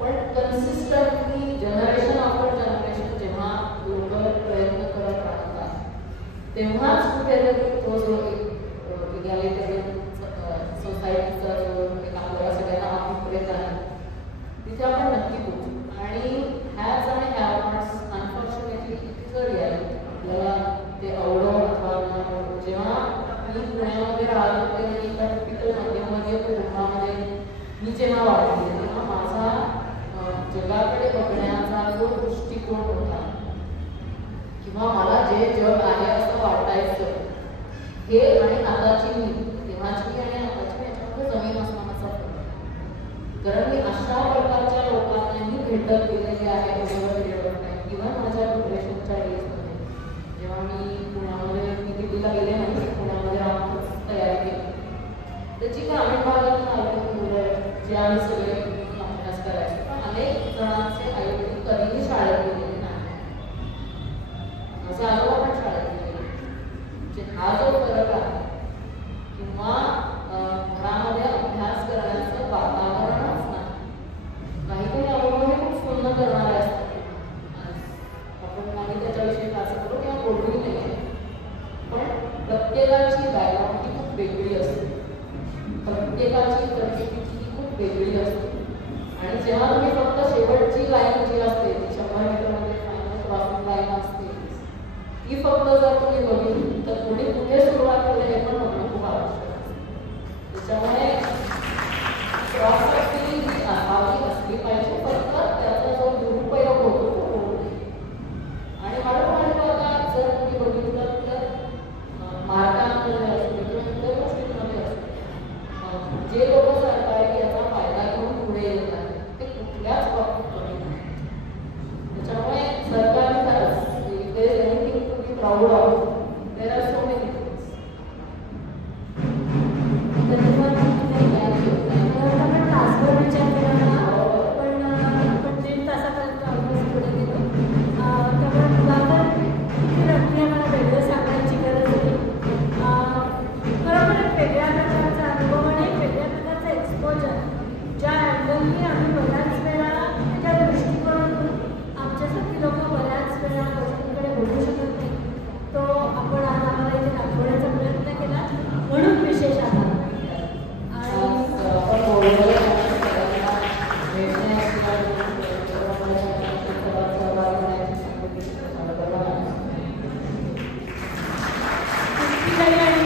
पण कन्सिस्टंटली जनरेशन आफ्टर जनरेशन जेव्हा लोक प्रयत्न करत राहतात, तेव्हाच कुठेतरी तो जो इगॅलिटेरियन सोसायटीचा जो एक आपल्याला सगळ्यांना अभिप्रेत आहे तिथे आपण नक्की पोहोचू. आणि हॅज आणि have nots unfortunately it is a reality. आपल्याला ते आवडो अथवा न आवडो. जेव्हा मी पुण्यामध्ये राहत होते आणि एका टिपिकल मध्यमवर्गीय कुटुंबामध्ये मी जेव्हा वाढली, तेव्हा माझा जगाकडे बघण्याचा जो दृष्टिकोन होता किंवा मला जे जग आहे असं वाटायचं, हे आणि आताची मी, तेव्हाची मी आणि आताची मी याच्यामध्ये जमीन आसमानाचा फरक. कारण मी अशा प्रकारच्या लोकांनाही भेटत गेलेली आहे over period of time. Even माझ्या प्रिपरेशनच्या डेजमध्ये जेव्हा मी पुण्यामध्ये, मी दिल्लीला गेले नाही, पुण्यामध्ये राहून तयारी केली, त्याची ग्रामीण भागातून आलेली मुलं जे आम्ही सगळे अभ्यास करायचो. अनेक जणांचे आईवडील कधीही शाळेत गेलेले नाही. माझे आजोबा पण शाळेत गेलेले. म्हणजे हा जो फरक आहे किंवा घरामध्ये अभ्यास करण्याचं वातावरणच नाही. काही काही अनुभव हे खूप सुंदर करणारे असतात. आपण काही त्याच्याविषयी असं करू किंवा बोलूही नाही. पण प्रत्येकाची बॅकग्राऊंड ही खूप वेगळी असते. प्रत्येकाची परिस्थिती ही खूप वेगळी असते. आणि जेव्हा तुम्ही फक्त शेवटची लाईन जी असते ती 100 मीटरमध्ये फायनल क्रॉसिंग लाईन असते, ती फक्त जर तुम्ही बघितली तर पुढे कुठे सुरुवात केली हे पण बघणं खूप आवश्यक असते. त्याच्यामुळे क्रॉस सबसिडी ही असली पाहिजे, फक्त त्याचा जो दुरुपयोग होतो तो होऊ नये. आणि हळूहळू आता जर तुम्ही बघितलं तर मार्गांमध्ये असते किंवा इतर गोष्टींमध्ये असते, जे लोक सरकारी याचा फायदा घेऊन पुढे येत आहेत ते कुठल्याच बाबतीत कमी नाही. त्याच्यामुळे सरकारने खरंच if there is anything to be proud of, there are so many things. Transfer विचार केला ना, पण 3 तासापर्यंत ऑलमोस्ट पुढे गेलो. त्यामुळे तुला तर किती नक्की मला वेगळं सांगायची गरज नाही. खरोखर एक वेगळ्या प्रकारचा अनुभव आणि एक वेगळ्या प्रकारचा एक्सपोजर, ज्या अँगलनी आम्ही बऱ्याच वेळा त्या दृष्टिकोनातून आमच्यासारखी लोक बऱ्याच वेळा गोष्टींकडे बघू शकत नाही, तो आपण आज आम्हाला इथे दाखवण्याचा प्रयत्न केला. म्हणून विशेष आभार. आणि